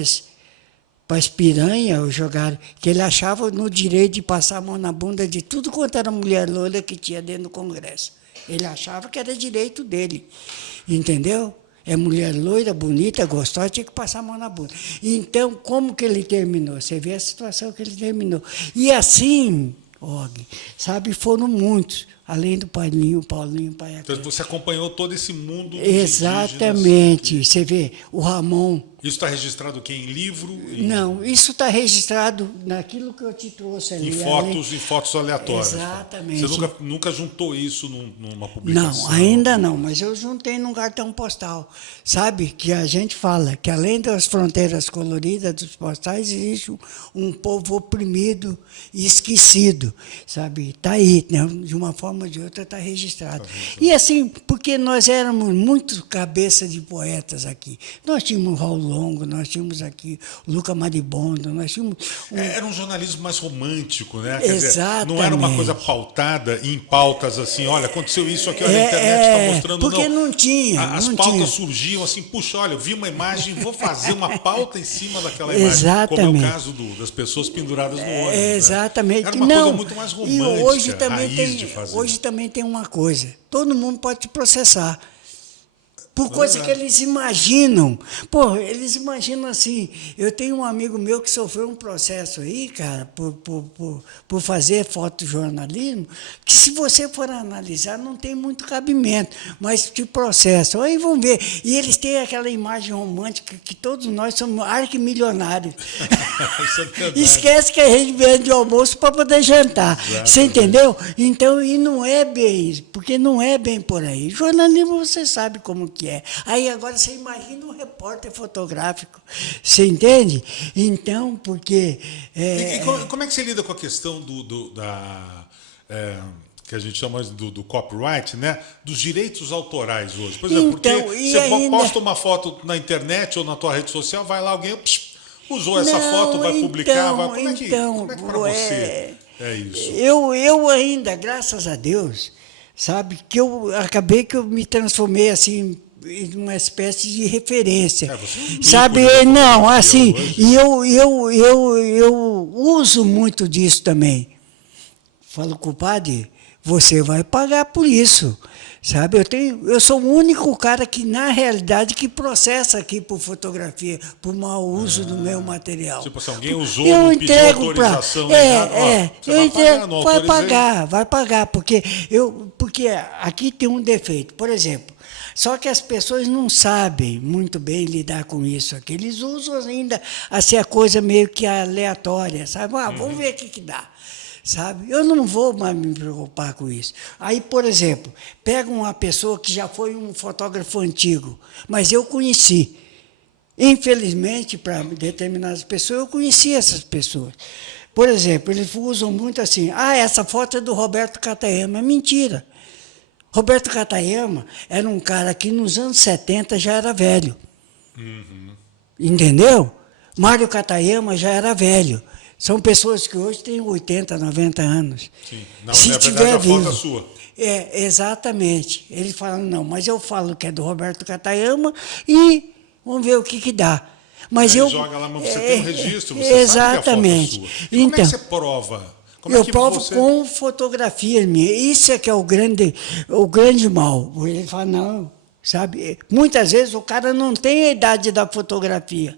as piranhas, que ele achava no direito de passar a mão na bunda de tudo quanto era mulher loira que tinha dentro do Congresso. Ele achava que era direito dele, entendeu? É mulher loira, bonita, gostosa, tinha que passar a mão na bunda. Então, como que ele terminou? Você vê a situação que ele terminou. E assim, Og, sabe, foram muitos. além do Paulinho Paiaquém. Então você acompanhou todo esse mundo dos Exatamente. indígenas. Você vê, o Ramon. Isso está registrado o quê? Em livro? Não, isso está registrado naquilo que eu te trouxe ali. Em fotos aleatórias. Exatamente. Você nunca juntou isso numa publicação? Não, ainda não, mas eu juntei num cartão postal. Sabe que a gente fala que além das fronteiras coloridas dos postais, existe um povo oprimido e esquecido, sabe? Está aí, né? De uma forma ou de outra está registrado. E assim, porque nós éramos muito cabeça de poetas aqui. Nós tínhamos Raul Longo, nós tínhamos aqui Luca Maribondo, nós tínhamos... Era um jornalismo mais romântico, né? Quer dizer, não era uma coisa pautada em pautas assim, olha, aconteceu isso aqui, olha, a internet está mostrando. Porque não tinha. As pautas surgiam assim, puxa, olha, eu vi uma imagem, vou fazer uma pauta em cima daquela imagem. Exatamente. Como é o caso das pessoas penduradas no ônibus. Exatamente. Né? Era uma coisa muito mais romântica, e hoje também de fazer. Hoje também tem uma coisa, todo mundo pode te processar. Por coisa que eles imaginam. Pô, eles imaginam assim. Eu tenho um amigo meu que sofreu um processo aí, cara, por fazer fotojornalismo, que se você for analisar, não tem muito cabimento, mas te processam. Aí vão ver. E eles têm aquela imagem romântica que todos nós somos arquimilionários. Esquece que a gente vende o almoço para poder jantar. Exatamente. Você entendeu? Então, e não é bem isso, porque não é bem por aí. Jornalismo, você sabe como que é. Aí agora você imagina um repórter fotográfico, você entende? Então, porque... como é que você lida com a questão que a gente chama do copyright, né? Dos direitos autorais hoje? Por exemplo, então, porque você posta uma foto na internet ou na tua rede social, vai lá alguém... usou essa foto, vai publicar, como é que para você é isso? Eu ainda, graças a Deus, sabe, que eu me transformei assim em uma espécie de referência, sabe? Não, assim, e eu uso muito disso também. Falo, compadre, você vai pagar por isso. Sabe, eu sou o único cara que, na realidade, que processa aqui por fotografia, por mau uso do meu material. Tipo, se alguém usou, não pediu autorização, vai pagar, porque aqui tem um defeito, por exemplo, só que as pessoas não sabem muito bem lidar com isso aqui. Eles usam ainda assim, a coisa meio que aleatória, sabe? Vamos ver o que dá. Sabe? Eu não vou mais me preocupar com isso. Aí, por exemplo, pega uma pessoa que já foi um fotógrafo antigo, mas eu conheci. Infelizmente, para determinadas pessoas, eu conheci essas pessoas. Por exemplo, eles usam muito assim, essa foto é do Roberto Catayama. É mentira. Roberto Catayama era um cara que nos anos 70 já era velho. Entendeu? Mário Catayama já era velho. São pessoas que hoje têm 80, 90 anos. Sim. Não, se tiver vivo. A foto é sua. Exatamente. Eles falam, não, mas eu falo que é do Roberto Catayama e vamos ver o que dá. Mas ele joga lá, mas você tem um registro, você exatamente. sabe que a foto é sua. E como é que você prova? Eu provo com fotografia minha. Isso é que é o grande mal. Ele fala, não, sabe? Muitas vezes o cara não tem a idade da fotografia,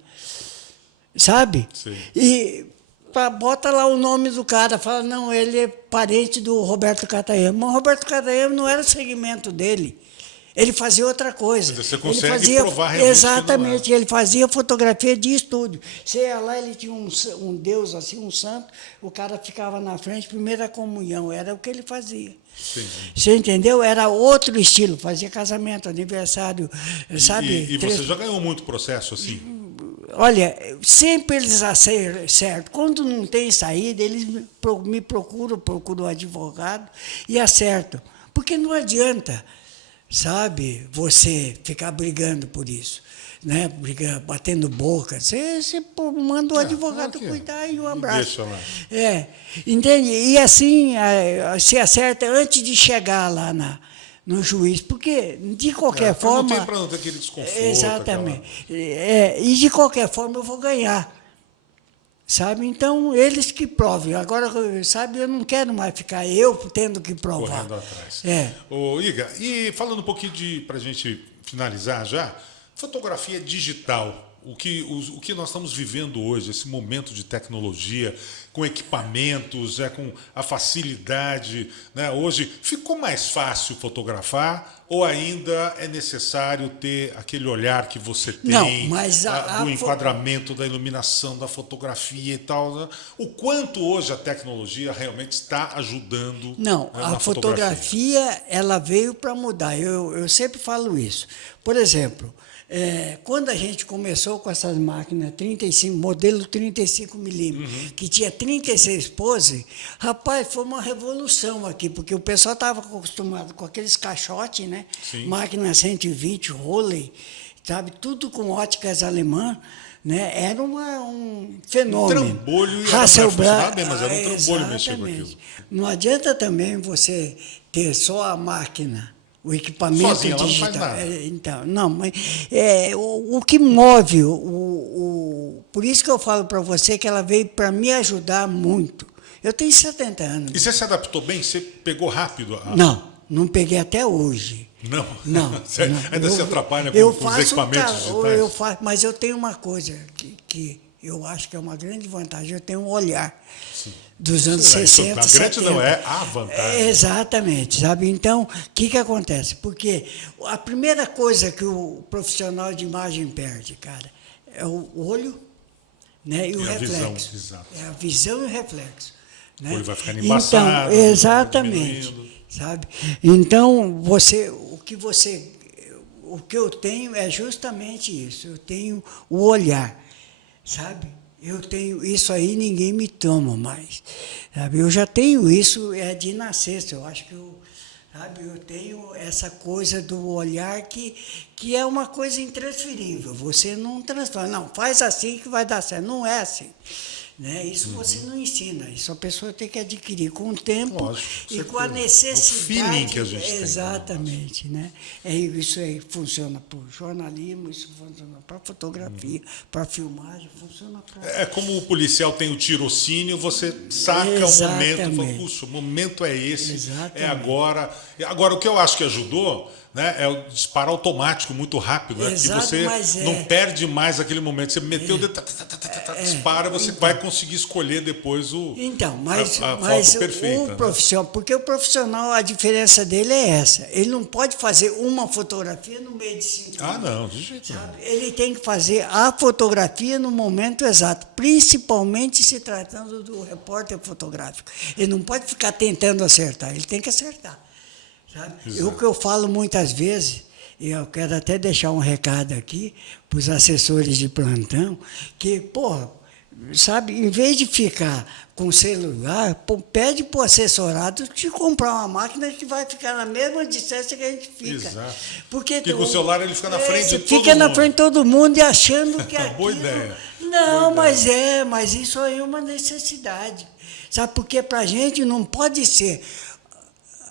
sabe? Sim. E bota lá o nome do cara, fala, não, ele é parente do Roberto Catayama. Mas o Roberto Catayama não era o segmento dele. Ele fazia outra coisa. Mas você consegue provar realmente. Exatamente, ele fazia fotografia de estúdio. Você ia lá, ele tinha um Deus, assim, um santo, o cara ficava na frente, primeira comunhão, era o que ele fazia. Sim. Você entendeu? Era outro estilo, fazia casamento, aniversário, sabe? E você já ganhou muito processo assim? Olha, sempre eles acertam. Quando não tem saída, eles me procuram o advogado e acertam. Porque não adianta, sabe, você ficar brigando por isso, né? Batendo boca. Você manda o advogado cuidar e um abraço. Deixa lá. Entende? E assim se acerta antes de chegar lá no juiz, porque de qualquer forma... Não tem para não ter aquele desconforto. Exatamente. E de qualquer forma eu vou ganhar. Sabe? Então, eles que provem. Agora, sabe, eu não quero mais ficar eu tendo que provar. Correndo atrás. Ô, Iga, e falando um pouquinho para a gente finalizar já, fotografia digital o que nós estamos vivendo hoje, esse momento de tecnologia, com equipamentos, com a facilidade, né? Hoje ficou mais fácil fotografar ou ainda é necessário ter aquele olhar que você tem, não, mas do enquadramento, da iluminação, da fotografia e tal, né? O quanto hoje a tecnologia realmente está ajudando, não, né, a fotografia ela veio para mudar. Eu sempre falo isso. Por exemplo, quando a gente começou com essas máquinas 35, modelo 35 milímetros, que tinha 36 poses, rapaz, foi uma revolução aqui, porque o pessoal estava acostumado com aqueles caixotes, né? Sim. Máquina 120, Rollei, sabe? Tudo com óticas alemã. Né? Era um fenômeno. Um trambolho e funcionava bem, mas era um trambolho mexer com aquilo. Não adianta também você ter só a máquina, o equipamento sozinha, digital. Ela não faz nada. Então, não, mas o que move, por isso que eu falo para você que ela veio para me ajudar muito. Eu tenho 70 anos. E você se adaptou bem? Você pegou rápido? Não peguei até hoje. Não. Você ainda se atrapalha com os equipamentos digitais? Mas eu tenho uma coisa que eu acho que é uma grande vantagem. Eu tenho um olhar dos anos 60, 70. A grande não é a vantagem. Exatamente, sabe? Então, o que acontece? Porque a primeira coisa que o profissional de imagem perde, cara, é o olho, né, e o reflexo. Exato. É a visão e o reflexo. Né? O olho vai ficando embaçado. Então, exatamente. Sabe? Então, o que eu tenho é justamente isso. Eu tenho o olhar, sabe? Eu tenho isso aí, ninguém me toma mais, sabe? Eu já tenho isso de nascença. Eu acho que eu tenho essa coisa do olhar que é uma coisa intransferível. Você não transforma, não, faz assim que vai dar certo. Não é assim. Né? Isso você não ensina, isso a pessoa tem que adquirir com o tempo. Lógico, e com a necessidade. O feeling que a gente tem. Exatamente. Né? Isso aí funciona para o jornalismo, isso funciona para fotografia, para filmagem, funciona para... É como o policial tem o tirocínio, você saca o momento, fala, puxa, o momento é esse, é agora. Agora, o que eu acho que ajudou, né, é o disparo automático muito rápido, né? Que você não perde mais aquele momento. Você meteu o dedo, dispara, você vai conseguir escolher depois a foto perfeita. O profissional, porque o profissional, a diferença dele é essa. Ele não pode fazer uma fotografia no meio de 5 minutos. Não, de jeito nenhum. Ele tem que fazer a fotografia no momento exato, principalmente se tratando do repórter fotográfico. Ele não pode ficar tentando acertar, ele tem que acertar. O que eu falo muitas vezes, e eu quero até deixar um recado aqui para os assessores de plantão, que, sabe, em vez de ficar com o celular, pede para o assessorado te comprar uma máquina que vai ficar na mesma distância que a gente fica. Exato. Porque com o celular ele fica na frente de todo mundo. Fica na frente de todo mundo e achando que é boa ideia. Não, mas isso aí é uma necessidade. Sabe, porque para a gente não pode ser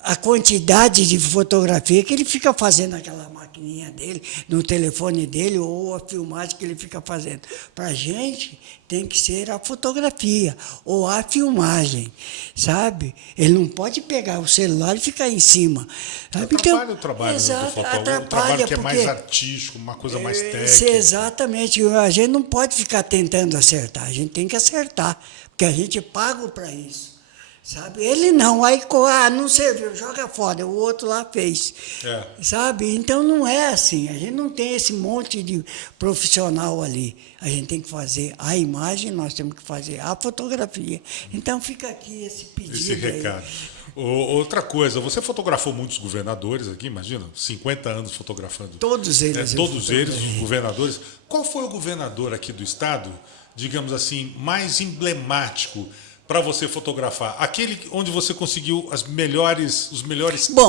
a quantidade de fotografia que ele fica fazendo naquela maquininha dele, no telefone dele, ou a filmagem que ele fica fazendo. Para a gente, tem que ser a fotografia, ou a filmagem, sabe? Ele não pode pegar o celular e ficar em cima. Sabe? Atrapalha o trabalho do fotógrafo, o trabalho que é mais artístico, uma coisa mais técnica. Exatamente. A gente não pode ficar tentando acertar, a gente tem que acertar, porque a gente paga para isso. Sabe? Ele não, aí não serviu, joga fora, o outro lá fez. Sabe? Então não é assim, a gente não tem esse monte de profissional ali. A gente tem que fazer a imagem, nós temos que fazer a fotografia. Então fica aqui esse pedido. Esse recado. Outra coisa, você fotografou muitos governadores aqui, imagina, 50 anos fotografando. Todos eles. Todos eles, os governadores. Qual foi o governador aqui do estado, digamos assim, mais emblemático para você fotografar? Aquele onde você conseguiu os melhores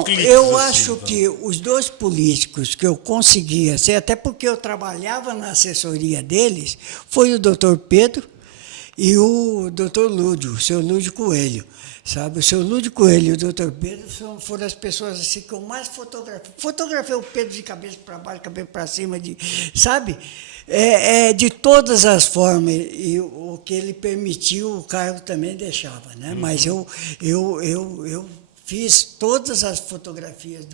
cliques. Eu acho que os dois políticos que eu conseguia ser, até porque eu trabalhava na assessoria deles, foi o doutor Pedro e o doutor Lúdio, o seu Lúdio Coelho. Sabe, o seu Lúdio Coelho e o doutor Pedro foram as pessoas assim, que eu mais fotografei. Fotografei o Pedro de cabeça para baixo, cabeça para cima, sabe? De todas as formas, e o que ele permitiu, o Carlos também deixava, né? Mas eu fiz todas as fotografias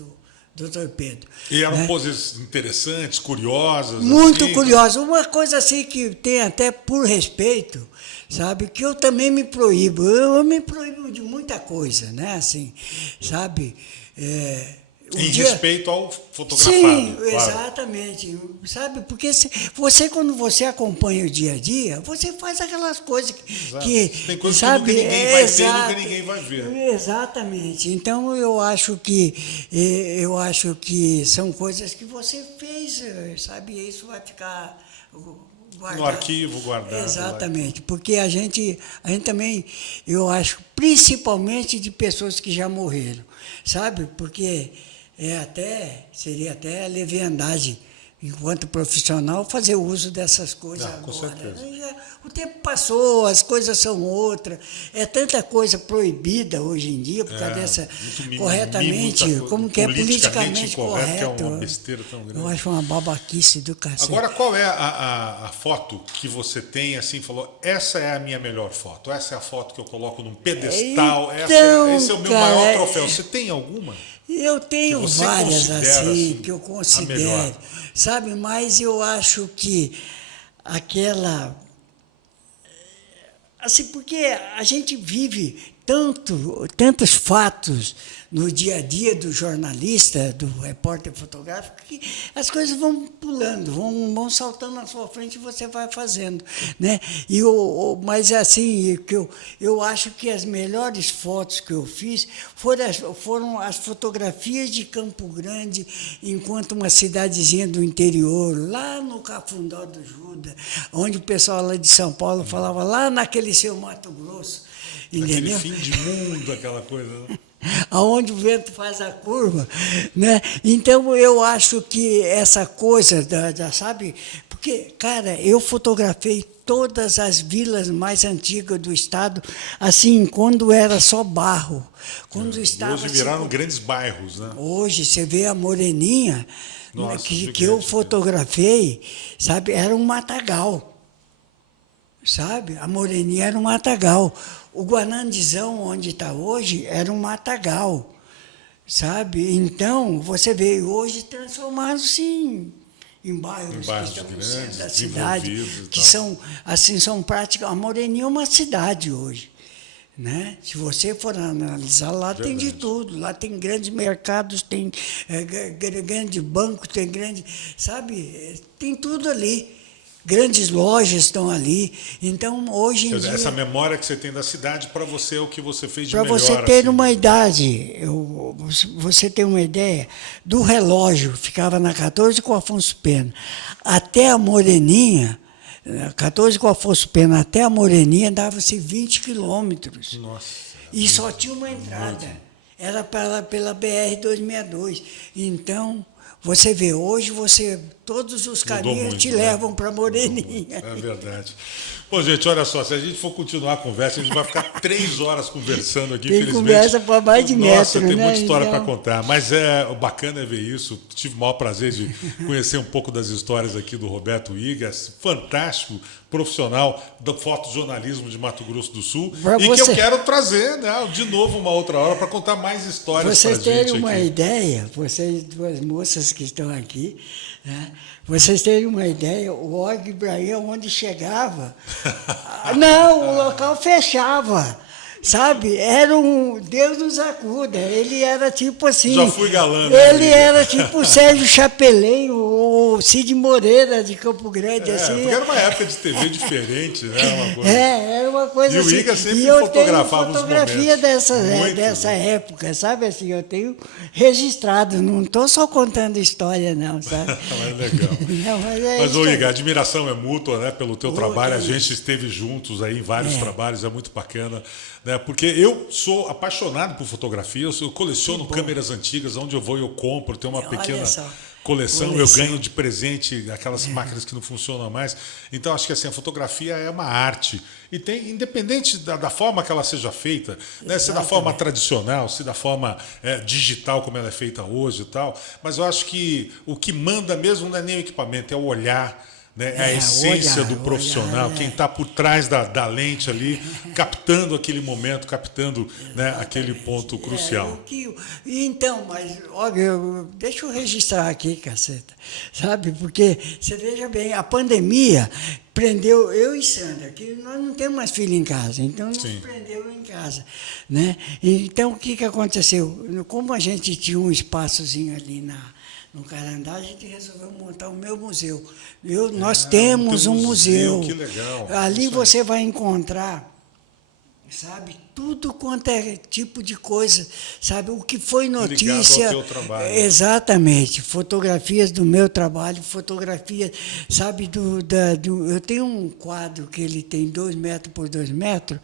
doutor Pedro. E eram né? poses interessantes, curiosas. Muito assim. curiosa. Uma coisa assim que tem até por respeito, sabe? Que eu também me proíbo. Eu me proíbo de muita coisa, né? Assim, sabe? Respeito ao fotografado. Sim, claro. exatamente. Sabe? Porque você, quando você acompanha o dia a dia, você faz aquelas coisas que Tem coisas sabe? que nunca ninguém vai ter, nunca ninguém vai ver. Exatamente. Então eu acho que são coisas que você fez, sabe? E isso vai ficar guardado. No arquivo guardado. Exatamente, porque a gente também, eu acho, principalmente de pessoas que já morreram, sabe? Porque seria até leviandade, enquanto profissional, fazer uso dessas coisas agora. Com certeza. O tempo passou, as coisas são outras. É tanta coisa proibida hoje em dia, por causa dessa. Corretamente, como que é politicamente correto. Que é uma besteira tão grande. Eu acho uma babaquice do cacete. Agora, qual é a foto que você tem, assim, falou, essa é a minha melhor foto, essa é a foto que eu coloco num pedestal, Então, esse é o meu maior troféu. Você tem alguma? Eu tenho várias assim, que eu considero, sabe? Mas eu acho que aquela... Assim, porque a gente vive tantos fatos no dia a dia do jornalista, do repórter fotográfico, que as coisas vão pulando, vão saltando na sua frente e você vai fazendo, né? Mas assim, eu acho que as melhores fotos que eu fiz foram as fotografias de Campo Grande, enquanto uma cidadezinha do interior, lá no Cafundó do Juda, onde o pessoal lá de São Paulo falava, lá naquele seu Mato Grosso, entendeu? Aquele fim de mundo, aquela coisa, né? Aonde o vento faz a curva, né? Então eu acho que essa coisa sabe, porque, cara, eu fotografei todas as vilas mais antigas do estado, assim, quando era só barro, quando estava. Hoje viraram grandes bairros, né? Hoje você vê a Moreninha, Nossa, que eu fotografei, sabe, era um matagal. Sabe? A Moreninha era um matagal. O Guanandizão, onde está hoje, era um matagal. Sabe? Então, você vê, hoje transformaram-se em bairros que estão no centro da cidade, que são práticas. A Moreninha é uma cidade hoje. Né? Se você for analisar, lá tem de tudo. Lá tem grandes mercados, tem grande banco, tem grande... Sabe? Tem tudo ali. Grandes lojas estão ali. Então, hoje em dia... Essa memória que você tem da cidade, para você, é o que você fez de melhor. Para você ter assim. uma idade, você ter uma ideia, do relógio, ficava na 14 com Afonso Pena, até a Moreninha, 14 com Afonso Pena até a Moreninha, dava-se 20 quilômetros. Nossa. E só tinha uma entrada. Era pela BR-262. Então... Você vê, hoje todos os caminhos te levam para Moreninha. É verdade. Bom, gente, olha só, se a gente for continuar a conversa, a gente vai ficar 3 horas conversando aqui, tem conversa para mais de metro, Nossa, tem né? muita história para contar. Mas o bacana é ver isso. Tive o maior prazer de conhecer um pouco das histórias aqui do Roberto Igas, fantástico profissional do fotojornalismo de Mato Grosso do Sul. Que eu quero trazer, né, de novo uma outra hora para contar mais histórias para a gente. Vocês terem uma ideia, vocês duas moças que estão aqui, né? Vocês terem uma ideia, o Og Ibrahim, onde chegava, não, o local fechava, sabe? Era Deus nos acuda, ele era tipo assim... Já fui galã. Ele era tipo o Sérgio Chapelin, o Cid Moreira de Campo Grande. Assim. Porque era uma época de TV diferente, né? Uma coisa. Era uma coisa assim. E o Iga sempre fotografava os momentos. Fotografia dessa época, sabe? Assim, eu tenho registrado, não estou só contando história, não, sabe? Mas legal. Não, mas Iga, a admiração é mútua, né? Pelo teu trabalho, a gente esteve juntos aí em vários trabalhos, é muito bacana. Né? Porque eu sou apaixonado por fotografia, eu coleciono câmeras antigas, onde eu vou eu compro, tenho uma pequena coleção, eu ganho de presente aquelas máquinas que não funcionam mais. Então, acho que assim, a fotografia é uma arte. E tem, independente da forma que ela seja feita, né? Se da forma tradicional, se da forma digital, como ela é feita hoje e tal, mas eu acho que o que manda mesmo não é nem o equipamento, é o olhar, né? A essência do profissional, quem está por trás da lente ali, captando aquele momento, captando, né, aquele ponto crucial. Então, mas, olha, deixa eu registrar aqui, caceta, sabe? Porque, você veja bem, a pandemia prendeu eu e Sandra, que nós não temos mais filho em casa, então nos prendeu em casa, né? Então, o que aconteceu? Como a gente tinha um espaçozinho ali no Carandá, a gente resolveu montar o meu museu. Nós temos um museu. Que legal. Ali você vai encontrar, sabe, tudo quanto é tipo de coisa, sabe, o que foi notícia. Ligado ao teu trabalho. Exatamente, fotografias do meu trabalho, fotografias, sabe, eu tenho um quadro que ele tem 2 metros por 2 metros,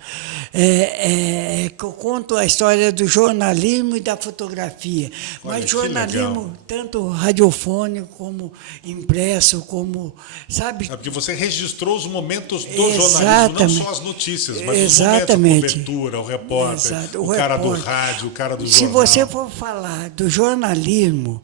que eu conto a história do jornalismo e da fotografia. Olha, mas jornalismo, tanto radiofônico como impresso, como, sabe... É porque você registrou os momentos do jornalismo, não só as notícias, mas os momentos, a cobertura, o repórter, o cara do rádio, o cara do jornal. Se você for falar do jornalismo,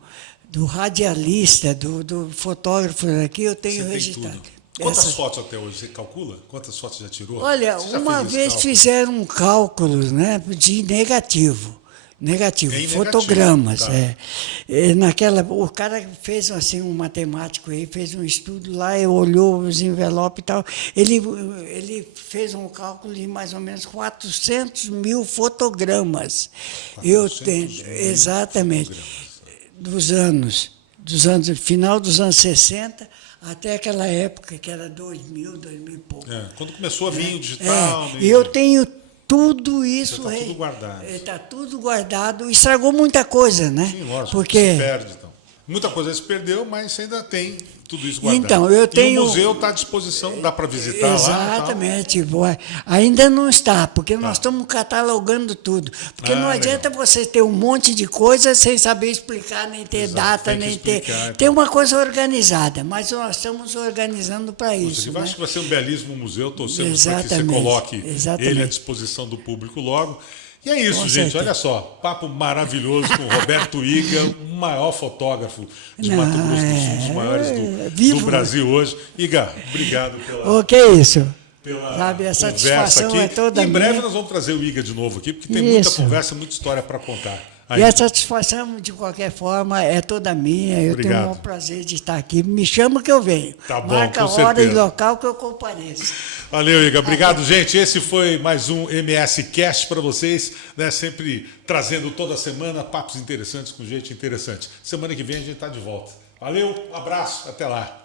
do radialista, do fotógrafo aqui, eu tenho registrado. Quantas fotos até hoje? Você calcula? Quantas fotos já tirou? Olha, uma vez fizeram cálculos, né, de negativo, fotogramas. Tá. O cara fez assim, um matemático aí, fez um estudo lá, olhou os envelopes e tal. Ele fez um cálculo de mais ou menos 400 mil fotogramas. 400 eu tenho, mil exatamente, dos anos, final dos anos 60 até aquela época, que era 2000 e pouco. Quando começou a vir o digital. E eu tenho tudo isso. Está tudo guardado. Está tudo guardado. Estragou muita coisa, né? Sim, lógico. Porque se perde, então. Muita coisa se perdeu, mas você ainda tem tudo isso guardado. Então, eu tenho... E o museu está à disposição, dá para visitar Exatamente. Lá. Ainda não está, porque nós estamos catalogando tudo. Porque não adianta você ter um monte de coisa sem saber explicar, nem ter data, nem ter... Tem uma coisa organizada, mas nós estamos organizando para isso. Eu acho que vai ser um belíssimo museu, torcemos para que você Exatamente. coloque Exatamente. ele à disposição do público logo. E é isso, Com gente. certeza. Olha só, papo maravilhoso com o Roberto Iga, o maior fotógrafo de Mato Grosso do Sul, um dos maiores do Brasil hoje. Iga, obrigado pela Sabe, a conversa satisfação aqui. é toda Em breve minha. nós vamos trazer o Iga de novo aqui, porque tem muita conversa, muita história para contar. E a satisfação, de qualquer forma, é toda minha. Eu tenho o maior prazer de estar aqui. Me chama que eu venho. Tá bom, marca a hora e local que eu compareço. Valeu, Iga. Obrigado, gente. Esse foi mais um MS Cast para vocês, né? Sempre trazendo toda semana papos interessantes com gente interessante. Semana que vem a gente está de volta. Valeu, um abraço, até lá.